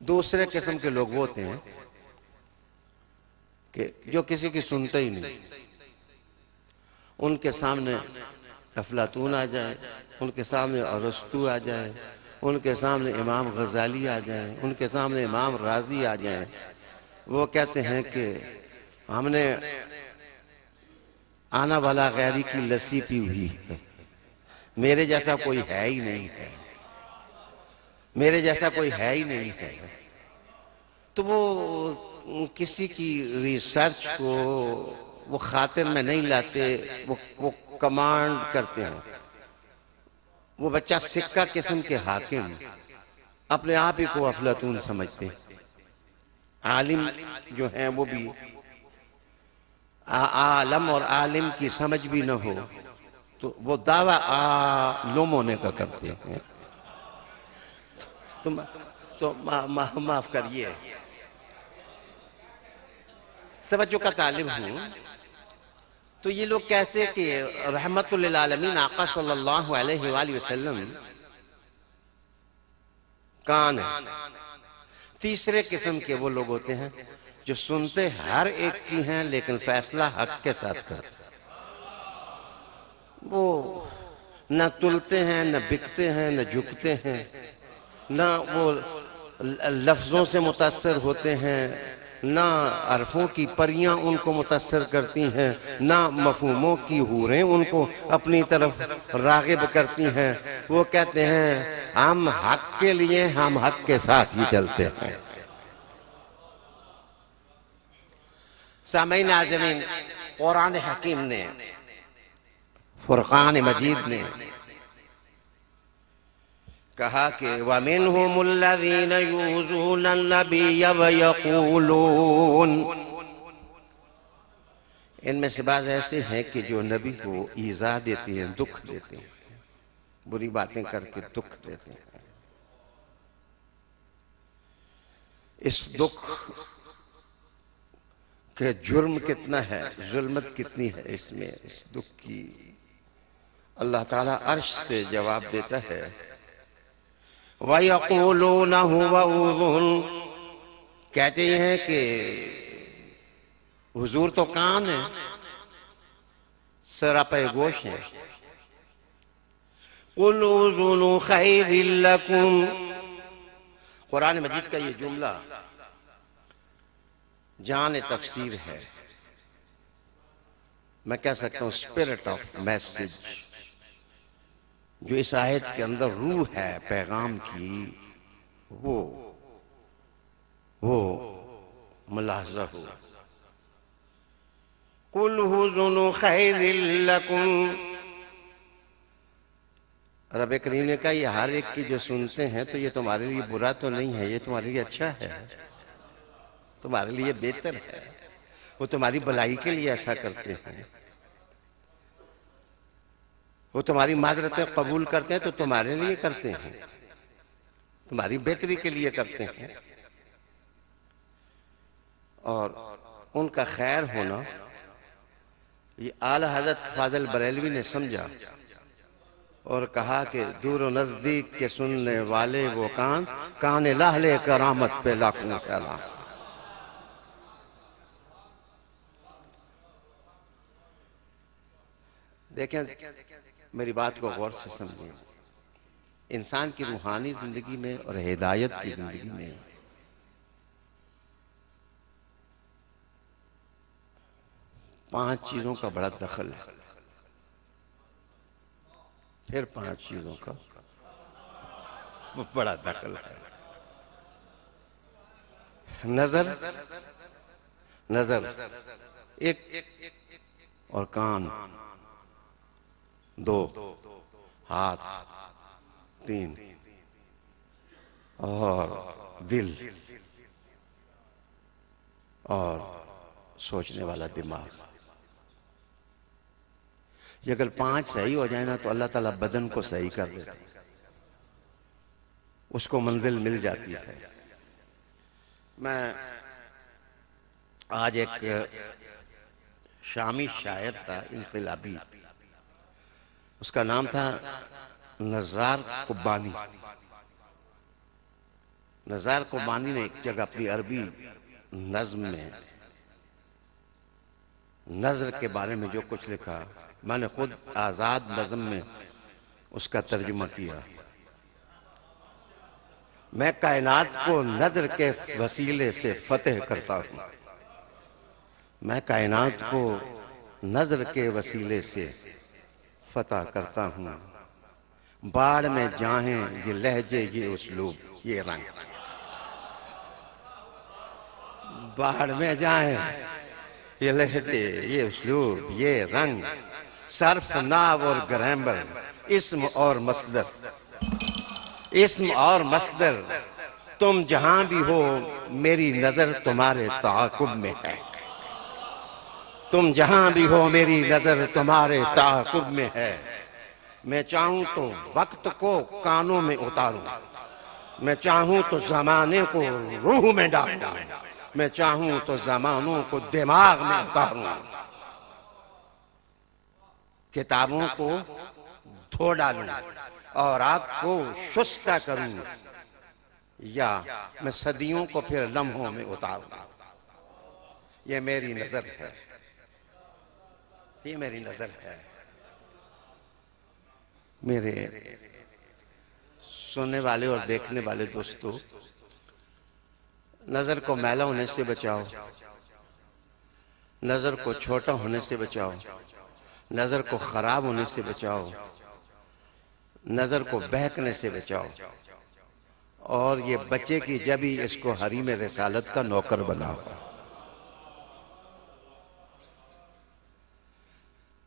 दूसरे किस्म के लोग वो होते हैं कि जो किसी की सुनते ही नहीं, उनके सामने अफलातून आ जाए, उनके सामने अरस्तू आ जाए, उनके सामने इमाम गजाली आ जाए, उनके सामने इमाम राजी आ जाए, वो कहते हैं कि हमने आना वाला गैरी की लस्सी पी हुई है, मेरे जैसा कोई है ही नहीं है, मेरे जैसा कोई है ही नहीं है। तो वो किसी की रिसर्च को वो खातिर में नहीं लाते, वो कमांड करते हैं। वो बच्चा सिक्का किस्म के हाकिम अपने आप ही को अफलातून समझते। आलिम जो है वो भी आलम और आलिम की समझ भी न हो तो वो दावा आलम होने का करते हैं। तो माफ करिए, तवज्जो का तालिब हूं। तो ये लोग कहते हैं कि रहमतुल लिल आलमीन आका सल्लल्लाहु अलैहि वसल्लम कान है। तीसरे किस्म के वो लोग होते हैं जो सुनते हर एक की हैं लेकिन फैसला हक के साथ करते। वो न तुलते हैं, न बिकते हैं, न झुकते हैं, न वो लफ्जों से मुतासर होते हैं, ना अरफों की परियां उनको मुतासर करती हैं, ना मफहूमों की हूरें उनको अपनी तरफ रागिब करती हैं। वो कहते हैं हम हक के लिए, हम हक के साथ ही चलते हैं। सामईन नाज़रीन, कुरान हकीम ने, फुरकान मजीद ने कहा कि वमिनहुमुल्लज़ीना यूज़ूना नबिय्य व यक़ूलून, इनमें से बाज़ ऐसे हैं कि जो नबी को ईज़ा देते हैं, दुख देते हैं, बुरी बातें करके दुख देते हैं। इस दुख के जुर्म कितना है, जुल्मत कितनी है इसमें, इस दुख की अल्लाह ताला अर्श से जवाब देता है। वयक़ूलून हुवा उज़ुन, कहते हैं कि हुजूर तो कान है, सरापे गोश है। कुल उज़ुन खैरिल लकुम, कुरान मजीद का ये जुमला जान तफसीर है, मैं कह सकता हूं स्पिरिट ऑफ मैसेज, जो इस आयत के अंदर रूह है पैगाम की, वो मुलाहजा हुआ। कुल हुज़ुन खैरिल लकुम, रब करीम ने कहा ये हर एक की जो सुनते हैं तो ये तुम्हारे लिए बुरा तो नहीं है, ये तुम्हारे लिए अच्छा है, तुम्हारे लिए बेहतर है, वो तुम्हारी भलाई के लिए ऐसा करते हैं, वो तुम्हारी माजरतें कबूल करते हैं तो तुम्हारे लिए करते हैं, तुम्हारी बेहतरी के लिए करते हैं। और उनका खैर होना ये आला हज़रत फाज़िल बरेलवी ने समझा और कहा कि दूर और नजदीक के सुनने वाले वो कान, कान लाहले करामत पे लाखों सलाम। देखें, मेरी बात को गौर से समझें, इंसान की रूहानी जिंदगी में और हिदायत की जिंदगी में पांच चीजों का बड़ा दखल है, फिर पांच चीजों का बड़ा दखल है। नजर, नजर एक, और कान दो, हाथ तीन, और दिल और सोचने वाला दिमाग। ये अगर पांच सही हो जाए ना तो अल्लाह ताला बदन को सही कर देता है, उसको मंजिल मिल जाती है। मैं आज एक शामी शायर था इनकलाबी, उसका नाम था नज़ार कुबानी। नज़ार कुबानी ने एक जगह अपनी अरबी नज्म में नजर के बारे में जो कुछ लिखा, मैंने खुद आजाद नज्म में उसका तर्जुमा किया। मैं कायनात को नजर के वसीले से फतेह करता हूं, मैं कायनात को नजर के वसीले से फतह करता हूं। बाढ़ में जाहें ये लहजे, ये उस्लूब, ये रंग, बाढ़ में जाएं ये लहजे, ये उस्लूब, ये रंग, सर्फ नाव और ग्रामर, इस्म और मसदर, इस्म और मसदर, तुम जहां भी हो मेरी नजर तुम्हारे ताक़ुब में है, तुम जहां भी हो मेरी नजर तुम्हारे ताक़ुब में है। मैं चाहूं तो वक्त को कानों में उतारूं, मैं चाहूं तो जमाने को रूह में डालूं, मैं चाहूं तो जमानों को दिमाग में उतारूं, किताबों को धो डालूं और आग को शुस्ता करूं, या मैं सदियों को फिर लम्हों में उतारूं। ये मेरी नजर है, ये मेरी नजर है। मेरे सुनने वाले और देखने वाले दोस्तों, नजर को मैला होने से बचाओ, नजर को छोटा होने से बचाओ, नजर को खराब होने से बचाओ, नजर को बहकने से बचाओ, और ये बच्चे की जब ही इसको हरीम रिसालत का नौकर बनाओ।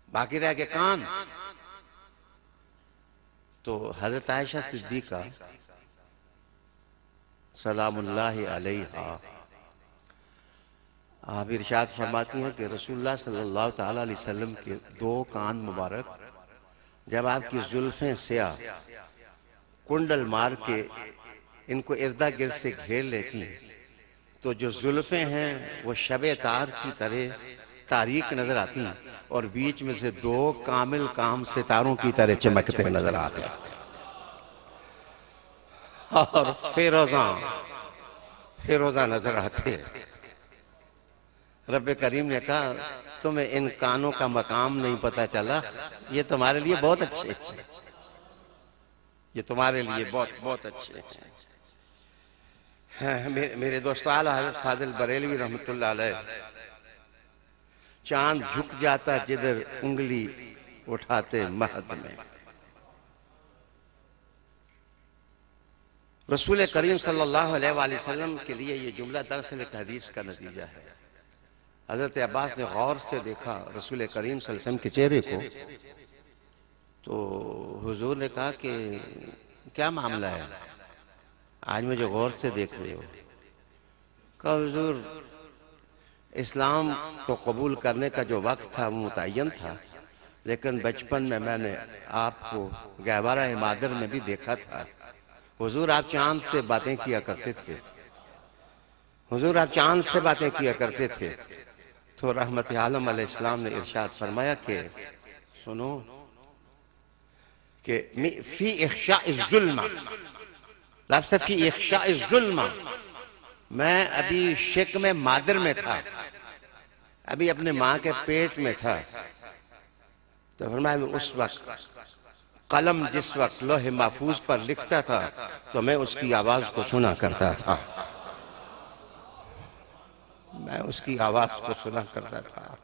बाकी रह के कान, तो हजरत आयशा सिद्दीका सलामुल्लाहि अलैहा आप इरशाद फरमाती हैं कि रसूलुल्लाह सल्लल्लाहु ताला अलैहि वसल्लम के दो कान मुबारक जब आपकी जुल्फें स्याह कुंडल मार के इनको इर्दा गिर्द से घेर लेती हैं तो जो जुल्फें हैं वो शबे तार की तरह तारीक नजर आती हैं और बीच में से दो कामिल काम सितारों की तरह चमकते नजर आते हैं और फिरोजा नजर आते हैं। रब्बे करीम ने कहा तुम्हें इन कानों का मकाम नहीं पता चला, ये तुम्हारे लिए बहुत अच्छे हैं, ये तुम्हारे लिए बहुत बहुत अच्छे हैं। मेरे दोस्तों आला हज़रत फाजिल बरेलवी रहमतुल्लाह अलैह चांद झुक जाता जिधर उंगली उठाते महद में। रसूल करीम सल्लल्लाहु अलैहि वसल्लम के लिए ये जुमला दरअसल एक हदीस का नतीजा है। हजरत अब्बास ने गौर से देखा रसूल करीम सल्लल्लाहु अलैहि वसल्लम के चेहरे को, तो हुजूर ने कहा कि क्या मामला है, आज मुझे गौर से देख रहे हो? कहा हुजूर इस्लाम को कबूल करने का जो वक्त था वो मुतय्यन था, लेकिन बचपन में मैंने आपको गहवारा मादर में भी देखा था। हुजूर आप चांद से बातें किया करते थे, हुजूर आप चांद से बातें किया करते थे। तो रहमत आलम अलैहिस्सलाम ने इरशाद फरमाया कि सुनो कि फी इख्शाइज़ ज़ुल्म, लफ्ज़ फी इख्शाइज़ ज़ुल्म, मैं अभी शिक में मादर में था, अभी अपने माँ के पेट में था। तो फरमाया उस वक्त कलम जिस वक्त लोहे महफूज पर लिखता था तो मैं उसकी आवाज को सुना करता था, मैं उसकी आवाज को सुना करता था।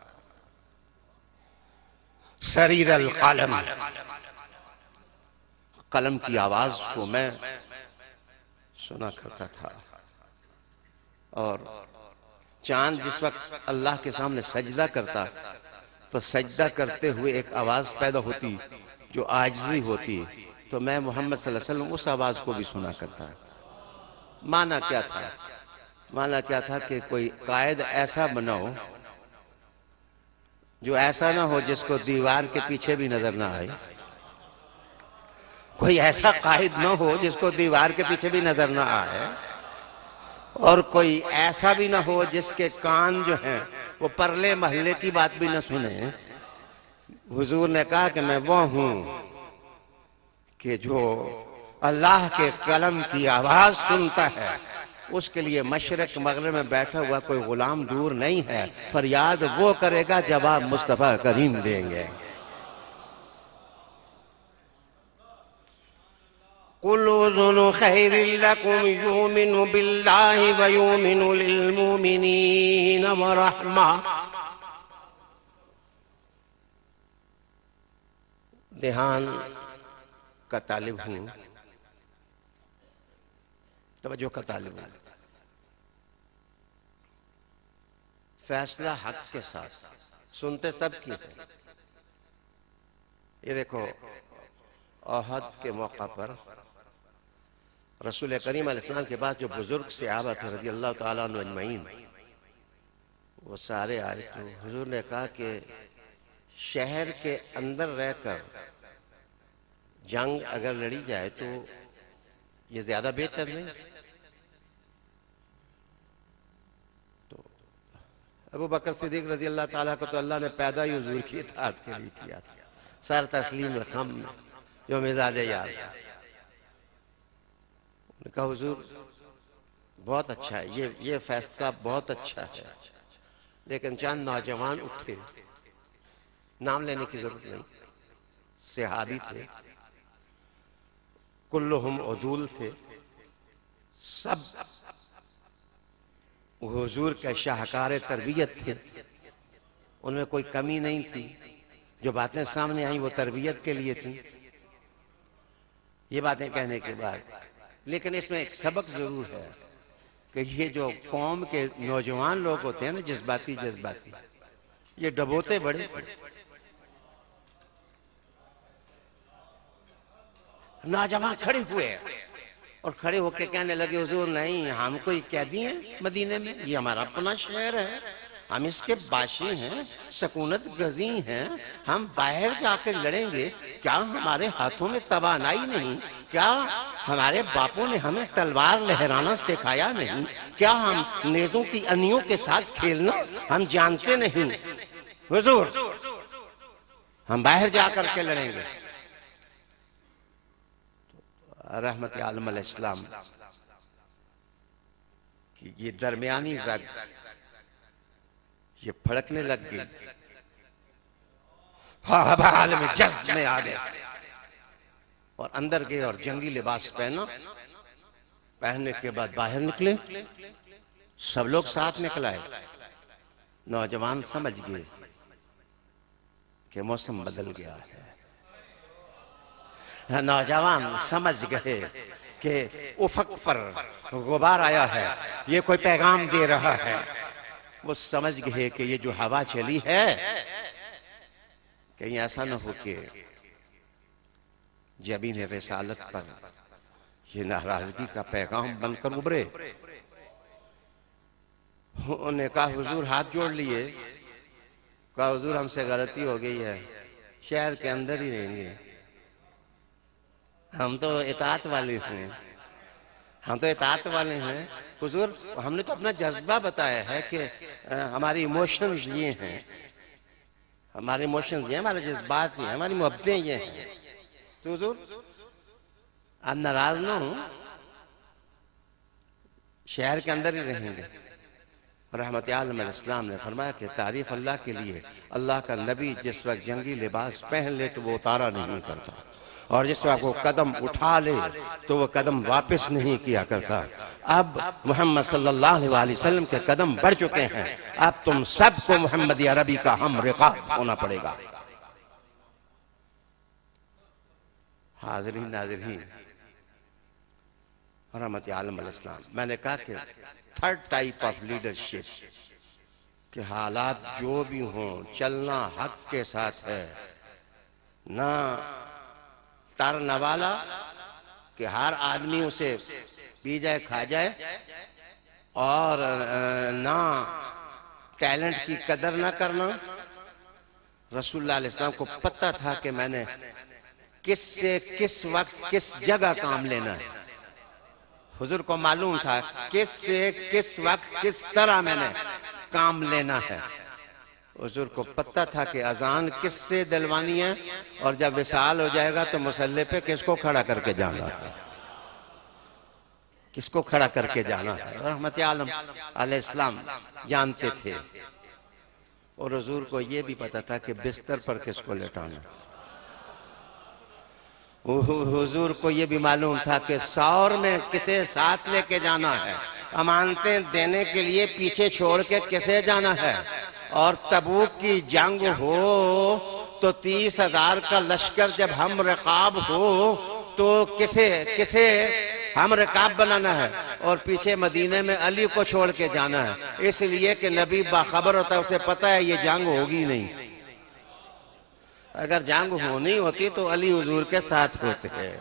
सरीर अल कलम, कलम की आवाज को मैं सुना करता था। और चांद जिस वक्त अल्लाह के सामने सजदा करता तो सजदा करते हुए एक आवाज पैदा होती जो आजिज़ी होती, तो मैं मोहम्मद सल्लल्लाहु अलैहि वसल्लम उस आवाज को भी सुना करता। माना क्या था? माना क्या था कि कोई कायद ऐसा बनाओ जो ऐसा ना हो जिसको दीवार के पीछे भी नजर ना आए, कोई ऐसा कायद ना हो जिसको दीवार के पीछे भी नजर ना आए, और कोई ऐसा भी ना हो जिसके कान जो हैं वो परले महल्ले की बात भी ना सुने। हुजूर ने कहा कि मैं वो हूं कि जो अल्लाह के कलम की आवाज सुनता है, उसके लिए मशरक मगरिब में बैठा हुआ कोई गुलाम दूर नहीं है, फरियाद वो करेगा जवाब मुस्तफा करीम देंगे। कुल उज़ुनु खैरिल लकुम युमिनु बिल्लाहि व युमिनु लिल मुमिनीन व रहमा। ध्यान का तालिब हूं, तवज्जो का तालिब हूं, फैसला हक के साथ, सुनते सब की है। ये देखो ओहद के मौका पर रसूल करीम अलैहिस्सलाम के बाद जो बुजुर्ग सहाबा थे रज़ी अल्लाह ताला अन्हुम अजमईन, वो सारे आए। तो हुजूर ने कहा कि शहर के अंदर रहकर जंग अगर लड़ी जाए तो ये ज्यादा बेहतर नहीं। तो अबू बकर सिद्दीक रज़ी अल्लाह ताला को तो अल्लाह ने पैदा ही हुजूर की इताअत के लिए किया था, सर तस्लीम खम जो मिजाज यार। उन्होंने कहा हुजूर बहुत अच्छा है, ये फैसला बहुत अच्छा है, लेकिन चंद नौजवान उठे, नाम लेने की जरूरत नहीं, सहाबी थे, कुल्लुहुम उदूल थे, सब हुजूर के शाहकार तरबियत थे, उनमें कोई कमी नहीं थी। जो बातें सामने आई वो तरबियत के लिए थी। ये बातें कहने के बाद लेकिन इसमें एक सबक जरूर है कि ये जो कौम के नौजवान लोग होते हैं ना, जज्बाती ये डबोते बड़े, नौजवान खड़े हुए और खड़े होकर कहने लगे हुजूर नहीं, हम कोई कैदी हैं मदीने में, ये हमारा अपना शहर है, हम इसके बाशी हैं, सकूनत गजी हैं, हम बाहर जाकर लड़ेंगे, क्या हमारे हाथों में तवानाई नहीं, क्या हमारे बापों ने हमें तलवार लहराना सिखाया नहीं, क्या हम नेज़ों की अनियों के साथ खेलना हम जानते नहीं, हुजूर हम बाहर जाकर के लड़ेंगे। रहमत आलम अलैहिस्सलाम की ये दरमियानी रग ये फड़कने लग गई, आलम जज्ब में आ गए और अंदर गए और जंगी लिबास पहना। पहनने के बाद बाहर निकले, सब लोग साथ निकलाए। नौजवान समझ गए कि मौसम बदल गया है, नौजवान समझ गए कि उफक पर गुबार आया है, ये कोई पैगाम दे रहा है। वो समझ गए कि ये जो हवा चली है कहीं ऐसा न हो कि जबीन रिसालत पर ये नाराजगी का पैगाम बनकर उभरे। उन्होंने कहा हुजूर हाथ जोड़ लिए, कहा हुजूर हमसे गलती हो गई है, शहर के अंदर ही रहेंगे, हम तो इताअत वाले हैं, हम तो इताअत वाले हैं हुजूर, हमने तो अपना जज्बा बताया है कि हमारी इमोशंस ये हैं, हमारे इमोशंस ये, हमारे जज्बात ये, हमारी मोहब्बतें ये हैं, तो हुजूर आप नाराज ना हो, शहर के अंदर ही रहेंगे। रहमत आलम अलैहिस्सलाम ने फरमाया कि तारीफ अल्लाह के लिए, अल्लाह का नबी जिस वक्त जंगी लिबास पहन ले तो वो उतारा नहीं करता, और जिस वक्त वो कदम उठा ले तो वो कदम वापस नहीं किया करता। अब मोहम्मद सल्लल्लाहु अलैहि वसल्लम के कदम बढ़ चुके हैं, अब तुम सबको मोहम्मदी अरबी का हम रिकाब होना पड़ेगा। हाज़रीन नाज़रीन, रहमत आलम अलैहिस्सलाम, मैंने कहा कि थर्ड टाइप ऑफ लीडरशिप कि हालात जो भी हों चलना हक के साथ है, ना तारना वाला कि हर आदमी उसे पी जाए खा जाए, और ना टैलेंट की कदर ना करना। रसूलुल्लाह अलैहि सल्लम को पता था कि मैंने किससे किस वक्त किस जगह काम लेना है, हुजूर को मालूम था किससे किस वक्त किस तरह मैंने काम लेना है। हुजूर को पता था कि अजान किससे दिलवानी है, और जब विसाल हो जाएगा तो मुसल्ले पे किसको खड़ा करके जाना है, किसको खड़ा करके जाना है। रहमत आलम अलैहिस्सलाम जानते थे, और हुजूर को यह भी पता था कि बिस्तर पर किसको लेटाना। हुजूर को यह भी मालूम था कि सौर में किसे साथ लेके जाना है, अमानतें देने के लिए पीछे छोड़ के किसे जाना है, और तबूक की जंग हो तो 30,000 का लश्कर जब हम रकाब हो तो किसे किसे हम रकाब बनाना है, और पीछे मदीने में अली को छोड़ के जाना है, इसलिए कि नबी बाखबर होता है, उसे पता है ये जंग होगी नहीं। अगर जंग होनी होती तो अली हुजूर के साथ होते हैं।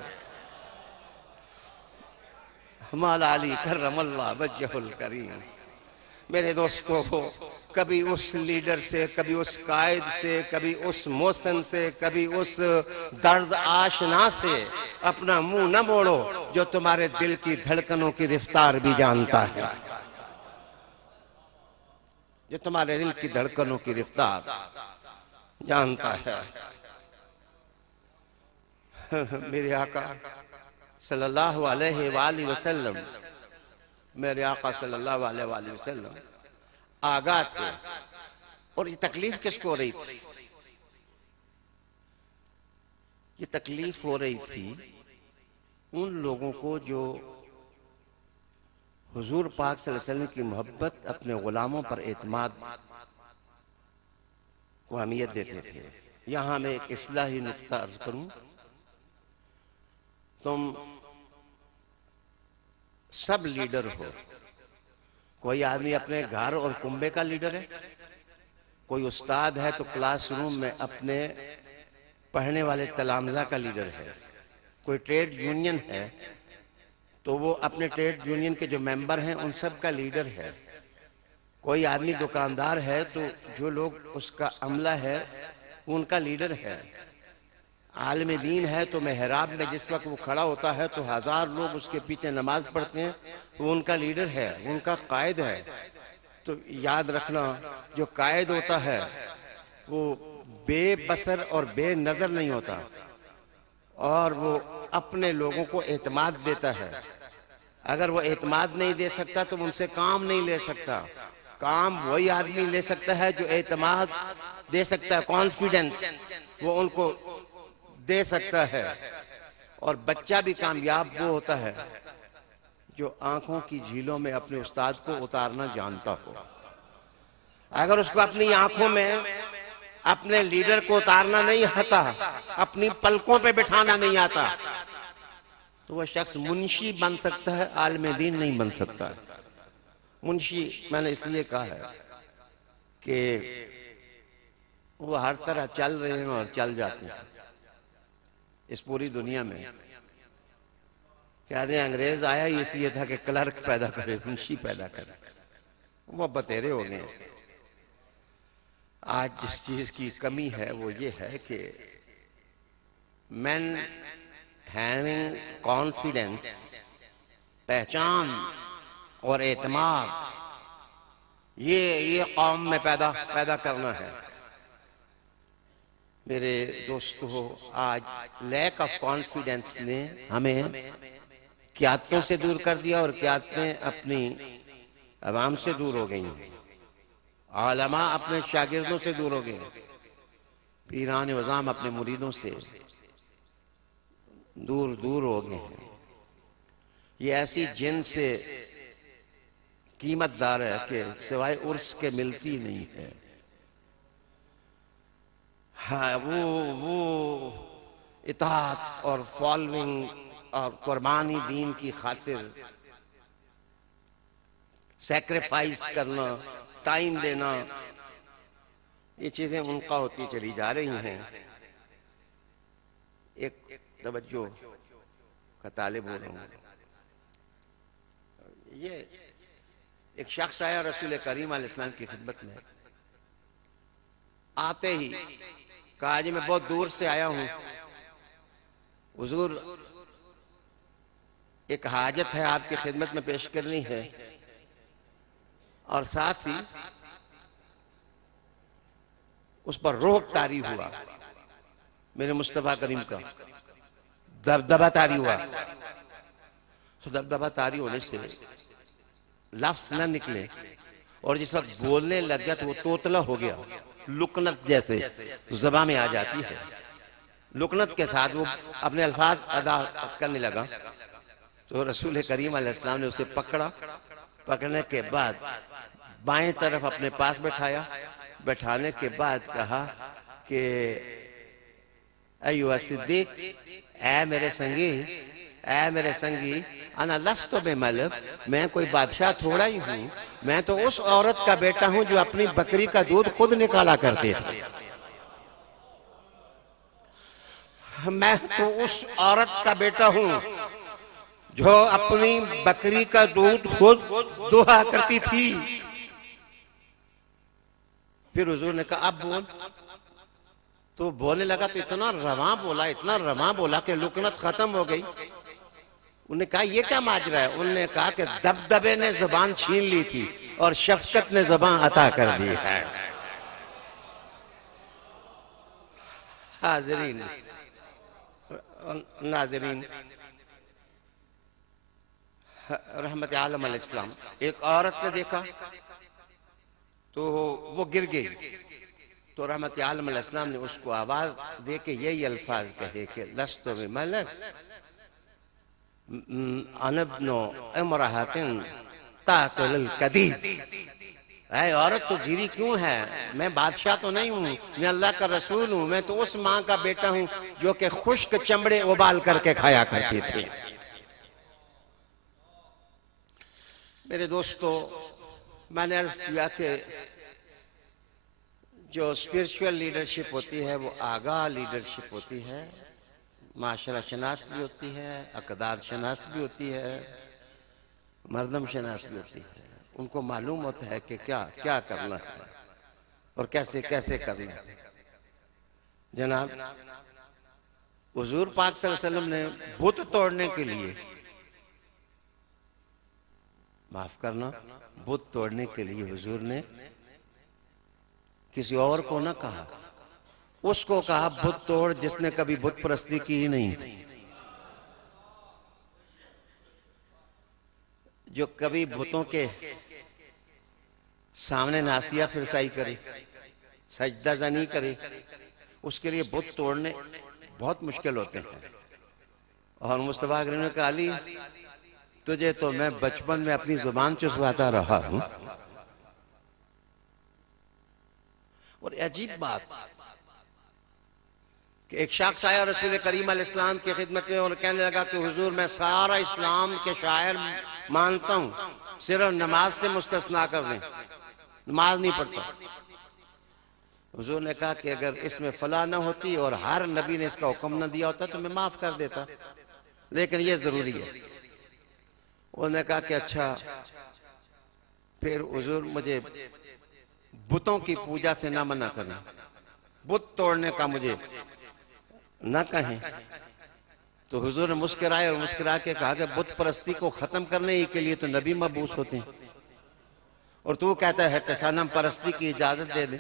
मौला अली करमल्लाहु वजहुल करीम। मेरे दोस्तों, कभी उस लीडर से, कभी उस कायद से, कभी उस मौसम से, कभी उस दर्द आशना से अपना मुंह न मोड़ो जो तुम्हारे दिल की धड़कनों की रफ्तार भी जानता है, जो तुम्हारे दिल की धड़कनों की रफ्तार जानता है। मेरे आका सल्लल्लाहु अलैहि वसल्लम, मेरे आका सल्लल्लाहु अलैहि वसल्लम आगाह थे, और ये तकलीफ किसको हो रही थी? ये तकलीफ हो रही थी उन लोगों को जो हुजूर पाक सल्लल्लाहु अलैहि वसल्लम की मोहब्बत, अपने गुलामों पर एतमाद को अहमियत देते थे। यहां मैं एक इस्लाही नुक्ता अर्ज करूं, तुम सब लीडर हो, कोई आदमी अपने घर और कुंबे का लीडर है, कोई उस्ताद है तो क्लासरूम में अपने पढ़ने वाले तलामजा का लीडर है, कोई ट्रेड यूनियन है तो वो अपने ट्रेड यूनियन के जो मेंबर हैं उन सब का लीडर है। कोई आदमी दुकानदार है तो जो लोग उसका अमला है वो उनका लीडर है। आलिम दीन है तो मेहराब में जिस वक्त वो खड़ा होता है तो 1000 लोग उसके पीछे नमाज पढ़ते हैं, वो उनका लीडर है, वो उनका कायद है। तो याद रखना, जो कायद होता है वो बेबसर और बेनजर नहीं होता, और वो अपने लोगों को एतमाद देता है। अगर वो एतमाद नहीं दे सकता तो उनसे काम नहीं ले सकता। काम वही आदमी ले सकता है जो एतमाद दे सकता है, कॉन्फिडेंस वो उनको दे सकता है। और बच्चा भी कामयाब वो होता है जो आंखों की झीलों में अपने उस्ताद को उतारना जानता हो। अगर उसको अपनी आंखों में अपने लीडर को उतारना नहीं आता, अपनी पलकों पे बिठाना नहीं आता, तो वह शख्स मुंशी बन सकता है, आलिम दीन नहीं बन सकता। मुंशी मैंने इसलिए कहा है कि वो हर तरह चल रहे हैं और चल जाते हैं इस पूरी दुनिया में। कहते हैं अंग्रेज आया ही इसलिए था कि क्लर्क पैदा करे, मुंशी पैदा करे। वो बतेरे हो गए। आज जिस चीज की कमी है वो ये है कि मैन हैविंग कॉन्फिडेंस, पहचान और एतमाद, ये कौम में पैदा करना है। मेरे दोस्तों, आज लैक ऑफ कॉन्फिडेंस ने हमें क़यादतों से दूर कर दिया और क़यादतें अपनी अवाम से दूर हो गई। आलमा अपने शागिर्दों से दूर हो गए, पीरान वज़ाम अपने मुरीदों से दूर हो गए हैं। ये ऐसी जिन से कीमतदार है कि सिवाय उर्स के मिलती नहीं है। हाँ, वो इताअत और फॉलोइंग और कुर्बानी दीन की खातिर सैक्रिफाइस करना, टाइम देना, ये चीजें उनका होती चली जा रही हैं। एक तवज्जो का तालिब हो रहा हूं। ये एक शख्स आया रसूल करीम अलैहिस्सलाम की खिदमत में। आते ही कहा जी मैं बहुत दूर से आया हूं, हुजूर एक हाजत है आपकी खिदमत में पेश करनी है, और साथ ही उस पर रोब तारी हुआ, मेरे मुस्तफा करीम का दबदबा तारी हुआ। तो दबदबा तारी होने से लफ्ज न निकले, और जिस वक्त बोलने लग गया तो वो तोतला हो गया, लुकनत जैसे ज़बान में आ जाती है। लुकनत के साथ वो अपने अल्फाज अदा करने लगा। तो रसूल करीम अलैहिस्सलाम ने उसे पकड़ा। पकड़ने के बाद बाएं तरफ अपने पास बैठाया। बैठाने के बाद कहा कि अय्युहा सिद्दीक, ऐ मेरे संगी, ऐ मेरे संगी, अना लस्तु बिमलक, मैं कोई बादशाह थोड़ा ही हूँ, मैं तो उस औरत का बेटा हूँ जो अपनी बकरी का दूध खुद निकाला करते थे। मैं तो उस औरत का बेटा हूँ जो अपनी बकरी का दूध खुद दुहा करती थी। फिर हुजूर ने कहा अब बोल। तो बोलने लगा तो इतना रवां बोला कि लुकनत खत्म हो गई। उन्होंने कहा ये क्या माजरा है? उन्होंने कहा कि दबदबे ने जुबान छीन ली थी और शफकत ने जुबान अता कर दी है। हाज़रीन नाज़रीन, रहमत आलम अलैहिस्सलाम, एक औरत ने देखा तो वो गिर गई। तो रहमत आलम अलैहिस्सलाम ने उसको आवाज दे के यही अल्फाज कहे कि लस्तु बिमलक अना इब्नु इम्रअतिन ताकुलुल कदीद। ऐ औरत तो गिरी क्यों है? मैं बादशाह तो नहीं हूँ, मैं अल्लाह का रसूल हूँ, मैं तो उस माँ का बेटा हूँ जो कि खुश्क चमड़े उबाल करके खाया करती थी। मेरे दोस्तों, मैंने अर्ज किया कि जो स्पिरिचुअल लीडरशिप होती है वो आगाह लीडरशिप होती है, माशरा शनास भी होती है, अकदार शनास भी होती है, मर्दम शनास भी होती है। उनको मालूम होता है कि क्या क्या करना है और कैसे कैसे करना है। जनाब हुजूर पाक सल्लल्लाहु अलैहि वसल्लम ने बुत तोड़ने के लिए, माफ करना, बुत तोड़ने के लिए हुजूर ने किसी और को ना कहा, उसको कहा बुत तोड़ जिसने कभी बुत परस्ती की ही नहीं थी, जो कभी बुतों के सामने नासिया फिरसाई करे, सजदा जनी करे, उसके लिए बुत तोड़ने बहुत मुश्किल होते हैं। और मुस्तफा करीम ने कहा अली तुझे तो मैं बचपन में अपनी जुबान चुसवाता रहा हूं। और अजीब बात कि एक शख्स आया रसूल करीम अलैहिस्सलाम की खिदमत में और कहने लगा कि हुजूर मैं सारा इस्लाम के शायर मानता हूं, सिर्फ नमाज से मुस्तस्ना कर दें, नमाज नहीं पढ़ता। हुजूर ने कहा कि अगर इसमें फला न होती और हर नबी ने इसका हुक्म न दिया होता तो मैं माफ कर देता, लेकिन ये जरूरी है। उन्होंने कहा कि अच्छा, फिर हुजूर मुझे बुतों की पूजा से ना मना करना, बुत तोड़ने का मुझे ना कहें। तो हुजूर ने मुस्कुराए और मुस्कुरा के कहा कि बुत परस्ती को खत्म करने ही के लिए तो नबी मबूस होते हैं और तू कहता है कि सनम परस्ती की इजाजत दे दे।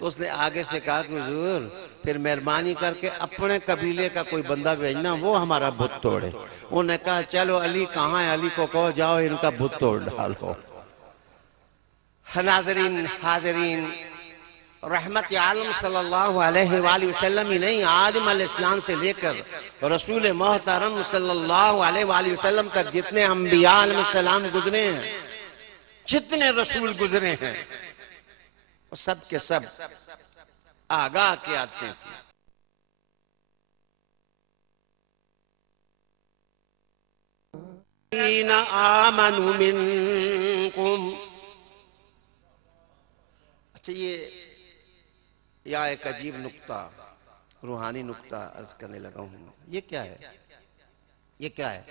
तो उसने आगे से कहा कि हुजूर फिर मेहरबानी करके अपने कबीले का कोई बंदा भेजना, वो हमारा बुत तोड़े। उन्होंने कहा चलो अली कहाँ है, अली को कहो जाओ इनका बुत तोड़ डालो। नाज़रीन हाज़रीन, रहमत आलम सल्लल्लाहु अलैहि वसल्लम ही नहीं, आदम अलैहिस्सलाम से लेकर रसूल मोहतरम सल्लल्लाहु अलैहि वसल्लम तक जितने अंबिया अलैहिस्सलाम गुजरे हैं, जितने रसूल गुजरे हैं, सब के सब आगाह के आते थे। आमनु मिनकुम। अच्छा, ये या एक अजीब नुक्ता, रूहानी नुक्ता अर्ज करने लगा हूं। ये क्या है, ये क्या है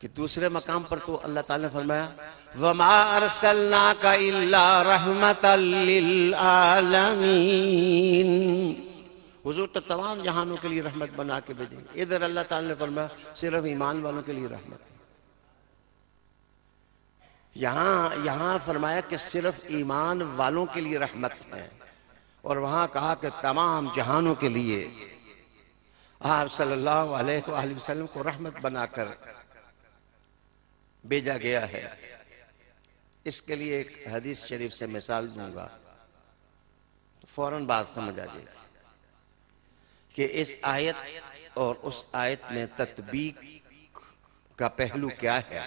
कि दूसरे मकाम पर तो अल्लाह ताला ने फरमाया वमा अरसलनाका इल्ला रहमतल लिल आलमीन, हुजूर तो तमाम जहानों के लिए रहमत बना के भेजेंगे। इधर अल्लाह ताला ने फरमाया सिर्फ ईमान वालों के लिए रहमत है। यहाँ फरमाया कि सिर्फ ईमान वालों के लिए रहमत है और वहां कहा कि तमाम जहानों के लिए आप सल्लल्लाहु अलैहि वसल्लम को रहमत बनाकर भेजा गया है। इसके लिए एक हदीस शरीफ से मिसाल दूंगा तो फौरन बात समझ आ जाएगी कि इस आयत और उस आयत में तत्बीक का पहलू क्या है।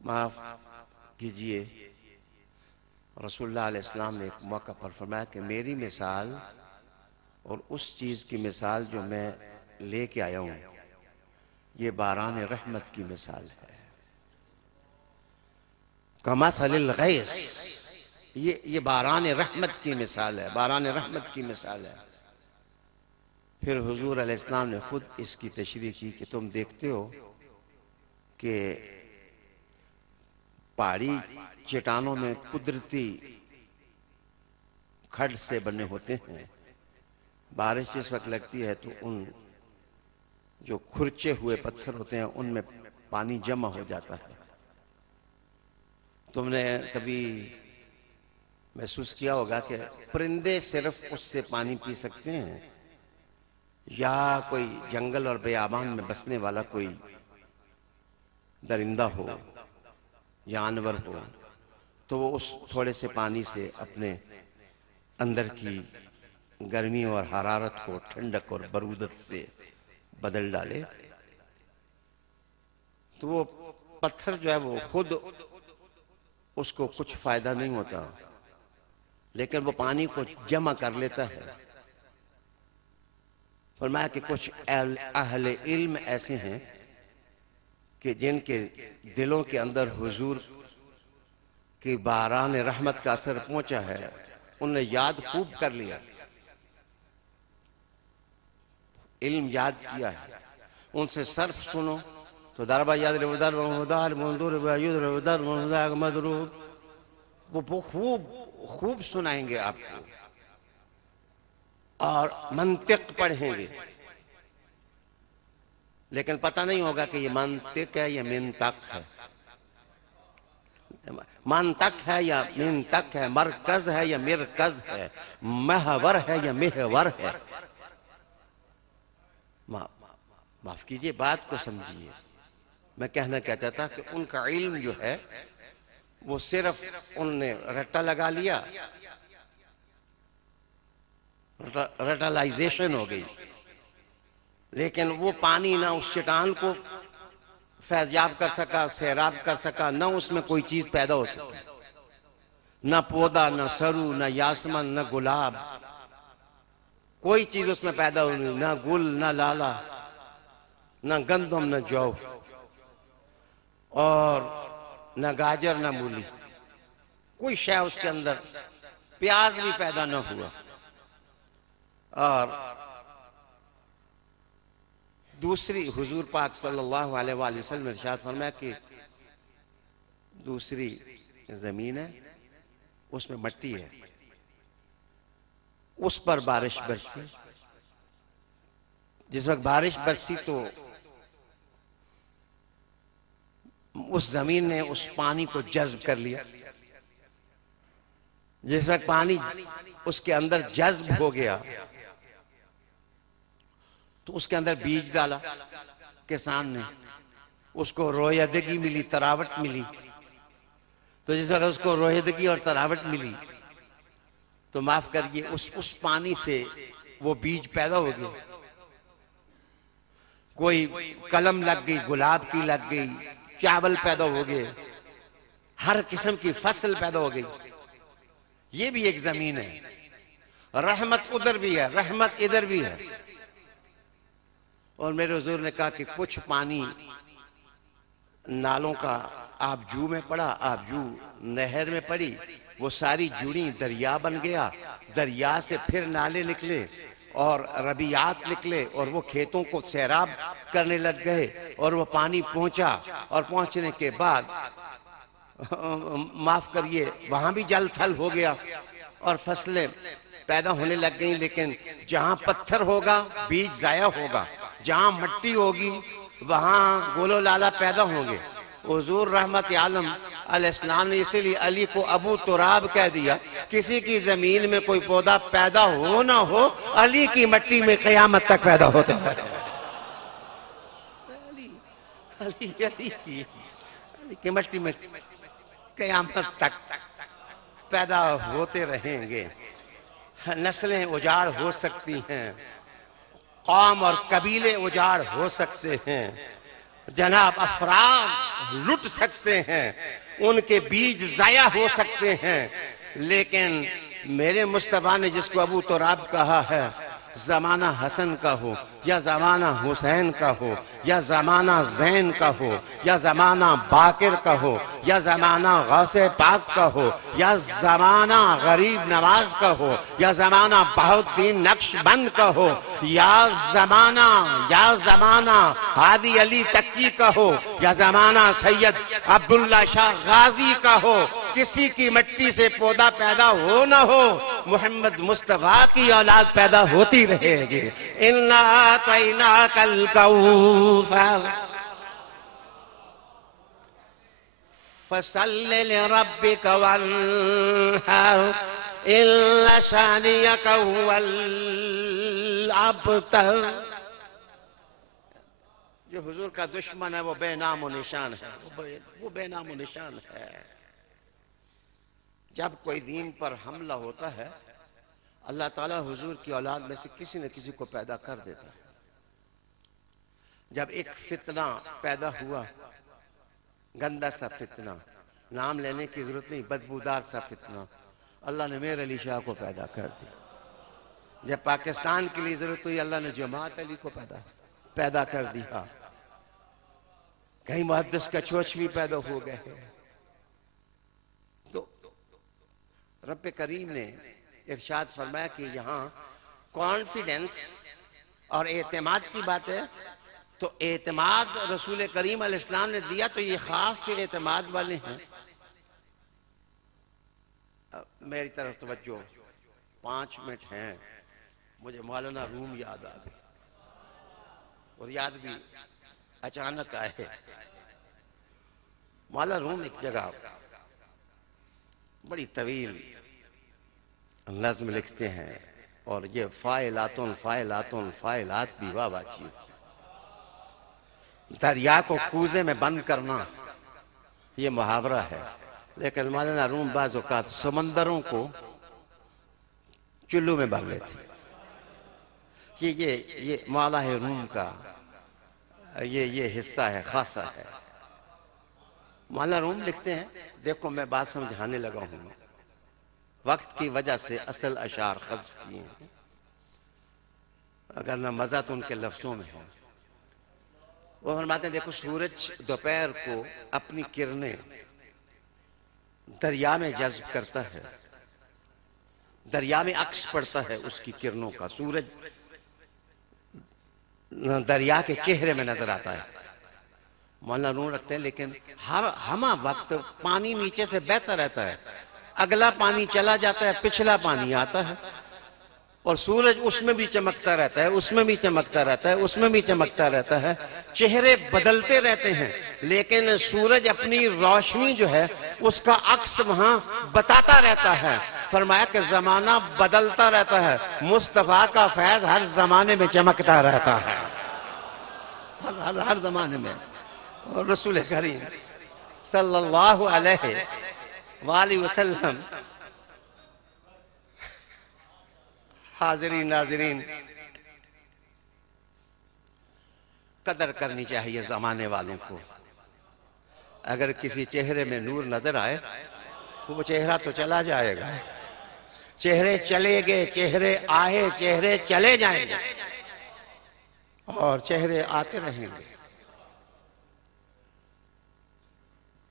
माफ कीजिए, रसूलुल्लाह अलैहिस्सलाम ने एक मौका पर फरमाया कि मेरी मिसाल और उस चीज की मिसाल जो मैं लेके आया हूं, ये बारान रहमत की मिसाल है। कमसलिल गैस, ये बारान रहमत की मिसाल है, बारान रहमत की मिसाल है। फिर हुजूर अलैहिस्सलाम ने खुद इसकी तशरीह की कि तुम देखते हो कि पहाड़ी चट्टानों में कुदरती खड्ड से बने होते हैं, बारिश जिस वक्त लगती है तो उन जो खुरचे हुए पत्थर होते हैं उनमें पानी जमा हो जाता है। तुमने कभी महसूस किया होगा कि परिंदे सिर्फ उससे पानी पी सकते हैं या कोई जंगल और बेआबान में बसने वाला कोई दरिंदा हो, जानवर हो, तो वो उस थोड़े से पानी से अपने अंदर की गर्मी और हरारत को ठंडक और बरूदत से बदल डाले। तो वो पत्थर जो है वो खुद उसको कुछ फायदा नहीं होता, लेकिन वो पानी को जमा कर लेता है। फरमाया कि कुछ अहले इल्म ऐसे हैं कि जिनके दिलों के अंदर हुजूर की बारान रहमत का असर पहुंचा है, उन्हें याद खूब कर लिया इल्म याद किया है, उनसे सर्फ सुनो तो दरबा याद उधर उधर मंदूर उधर मदरू, वो खूब खूब सुनाएंगे आपको और मंतिक पढ़ेंगे, लेकिन पता नहीं होगा कि ये मंतिक है या मिनतक है, मंतक है या मिनतक है, मरकज है या मिरकज है, महवर है या मेहवर है। माफ कीजिए, बात को समझिए। मैं कहना क्या चाहता कि उनका इल्म जो है वो सिर्फ उनने रट्टा लगा लिया, रटलाइजेशन हो गई, लेकिन वो पानी ना उस चट्टान को फैज़याब कर सका, सैराब कर सका, ना उसमें कोई चीज पैदा हो सकी, ना पौधा, ना सरू, ना यासमन, ना गुलाब, कोई चीज उसमें पैदा हो नहीं, ना गुल, ना लाला, ना गंदम, ना जौ, और ना गाजर, ना मूली, कोई शय उसके अंदर, प्याज भी पैदा ना हुआ। और दूसरी हुजूर पाक सल्लल्लाहु अलैहि वसल्लम ने इरशाद फरमाया कि दूसरी जमीन है, उसमें मिट्टी है, उस पर बारिश बरसी। जिस वक्त बारिश बरसी तो उस जमीन ने उस पानी को जज्ब कर लिया। जिस वक्त पानी उसके अंदर जज्ब हो गया तो उसके अंदर बीज डाला किसान ने, उसको रोयदगी मिली, तरावट मिली। तो जिस वक्त उसको रोयदगी और तरावट मिली तो माफ करिए उस पानी से वो बीज पैदा हो गए। कोई कलम लग गई, गुलाब की लग गई, चावल पैदा हो गए, हर किस्म की फसल पैदा हो गई। ये भी एक जमीन है। रहमत उधर भी है, रहमत इधर भी है। और मेरे हुजूर ने कहा कि कुछ पानी नालों का आबजू में पड़ा, आबजू नहर में पड़ी, वो सारी जुड़ी दरिया बन गया, दरिया से फिर नाले निकले और रबियात निकले और वो खेतों को सैराब करने लग गए और वो पानी पहुंचा। और पहुंचने के बाद माफ करिए वहां भी जल थल हो गया और फसलें पैदा होने लग गई। लेकिन जहां पत्थर होगा बीज जाया होगा, जहां मिट्टी होगी वहां गोलो लाला पैदा होंगे। हुजूर रहमत आलम अलैहिस्सलाम ने इसीलिए अली को अबू तुराब कह दिया। किसी की जमीन में कोई पौधा पैदा हो ना हो, अली की मिट्टी में कयामत तक पैदा होता है। अली की मिट्टी में कयामत तक पैदा होते रहेंगे। नस्लें उजाड़ हो सकती हैं, कौम और कबीले उजाड़ हो सकते हैं, जनाब अफराद लुट सकते हैं, उनके बीज जाया हो सकते हैं, लेकिन मेरे मुस्तफा ने जिसको अबू तुराब कहा है, जमाना हसन का हो या जमाना हुसैन का हो या जमाना जैन का हो या जमाना बाकिर का हो या जमाना गौसे पाक का हो या जमाना गरीब नवाज का हो या जमाना बहाउद्दीन नक्शबंद का हो या जमाना हादी अली तक्की का हो या जमाना सैयद अब्दुल्ला शाह गाजी का हो, किसी की मिट्टी से पौधा पैदा हो ना हो, मोहम्मद मुस्तफा की औलाद पैदा होती रहेगी। इन्ना तैना कल कौसर फसल्लि लिरब्बिका वन्हर इन्ना शानियका हुवल अबतर। जो हुजूर का दुश्मन है वो बेनाम और निशान है, वो बेनाम और निशान है। जब कोई दीन पर हमला होता है, अल्लाह ताला हुजूर की औलाद में से किसी न किसी को पैदा कर देता है। जब एक फितना पैदा हुआ, गंदा सा फितना, नाम लेने की जरूरत नहीं, बदबूदार सा फितना, अल्लाह ने मेर अली शाह को पैदा कर दिया। जब पाकिस्तान के लिए जरूरत हुई, अल्लाह ने जमात अली को पैदा कर दिया। कहीं मुहद्दिस कछोच भी पैदा हो गए। तो रब्बे करीम ने इरशाद फरमाया कि यहाँ कॉन्फिडेंस और एतमाद की बात है तो एतमाद रसूल करीम अलैहिस्सलाम ने दिया, तो ये खास जो एतमाद वाले हैं, मेरी तरफ तवज्जो, 5 मिनट हैं, मुझे मौलाना रूम याद आ गए और याद भी अचानक आए। मौलाना रूम एक जगह बड़ी तवील नज्म लिखते हैं और ये फाइलातुन फाइलातुन फाइलात भी वाह चीज। दरिया को कूजे में बंद करना ये मुहावरा है, लेकिन मौलाना रूम बाज़ औक़ात समंदरों को चुल्लू में भर लेते। ये मौला है रूम का ये हिस्सा है, खासा है। मौलाना रूम लिखते हैं, देखो मैं बात समझाने लगा हूं, वक्त की वजह से असल अशार ख़ज़्फ़ किए हैं, अगर ना मज़ा तो उनके लफ्ज़ों में है। वो फरमाते हैं, देखो सूरज दोपहर को अपनी किरणें दरिया में जज्ब करता है, दरिया में अक्स पड़ता है उसकी किरणों का। सूरज दरिया के चेहरे में नजर आता है। मौलाना रूम रखते हैं, लेकिन हर वक्त पानी नीचे से बहता रहता है, अगला पानी चला जाता है, पिछला पानी आता है, और सूरज उसमें भी चमकता रहता है, उसमें भी चमकता रहता है, उसमें भी चमकता रहता है। चेहरे बदलते रहते हैं, लेकिन सूरज अपनी रोशनी जो है उसका अक्स वहां बताता रहता है। फरमाया कि जमाना बदलता रहता है, मुस्तफा का फैज हर जमाने में चमकता रहता है, हर जमाने में। और रसूल करीम सल्लल्लाहु अलैहि वसल्लम, हाज़रीन नाज़रीन, कदर करनी चाहिए जमाने वालों को। अगर किसी चेहरे में नूर नजर आए वो चेहरा तो चला जाएगा, चेहरे चले गए, चेहरे आए, चेहरे चले जाएंगे, और चेहरे आते रहेंगे।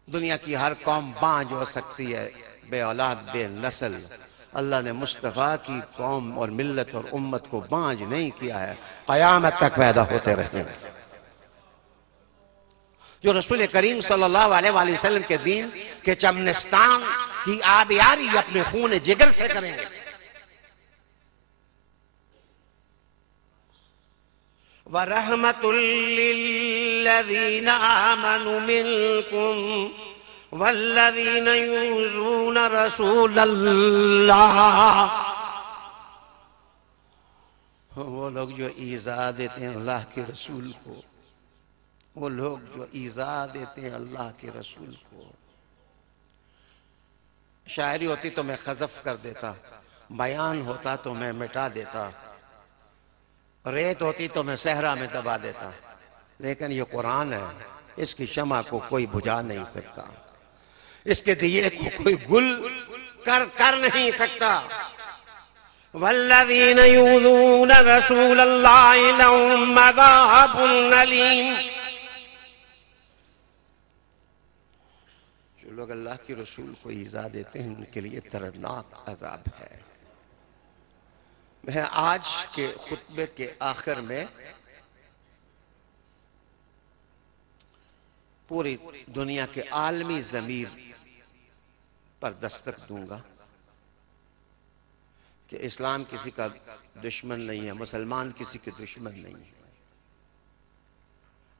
दुनिया की हर कौम बांझ हो सकती है, बे औलाद बे नस्ल। अल्लाह ने मुस्तफ़ा की कौम और मिल्लत और उम्मत को बांझ नहीं किया है, क़यामत तक पैदा होते रहेंगे। जो रसूल करीम सल्लल्लाहु अलैहि वसल्लम के दीन के चमनिस्तान की आबियारी अपने खून जिगर से करेंगे। व रहमतुल लिल्लज़ीना आमनु मिनकुम वल्लज़ीना यूज़ून रसूलल्लाह, वो लोग जो ईज़ा देते हैं अल्लाह के रसूल को, वो लोग जो ईज़ा देते हैं अल्लाह के रसूल को। शायरी होती तो मैं खज़फ कर देता, बयान होता तो मैं मिटा देता, रेत होती तो मैं सहरा में दबा देता, लेकिन ये कुरान है, इसकी शमा को कोई बुझा नहीं सकता, इसके दिए को कोई गुल कर नहीं सकता। वल्लज़ीना यूज़ून रसूलल्लाहि लहुम अज़ाबुन अलीम, जो लोग अल्लाह के रसूल को ईज़ा देते हैं उनके लिए दर्दनाक अज़ाब है। मैं आज के खुतबे के आखिर में पूरी दुनिया के आलमी ज़मीर पर दस्तक दूंगा कि इस्लाम किसी का दुश्मन नहीं है, मुसलमान किसी के दुश्मन नहीं है,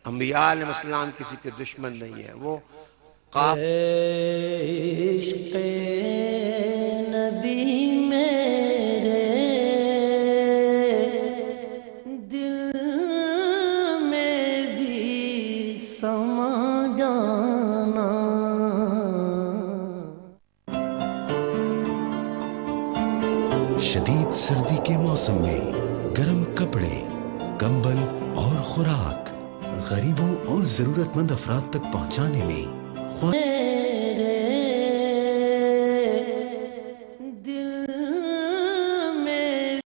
अंबिया अलैहिस्सलाम किसी के दुश्मन नहीं है। वो इश्क़ नबी मेरे दिल में भी समा जाना। शदीद सर्दी के मौसम में गर्म कपड़े, कंबल और खुराक गरीबों और जरूरतमंद अफराद तक पहुंचाने में मेरे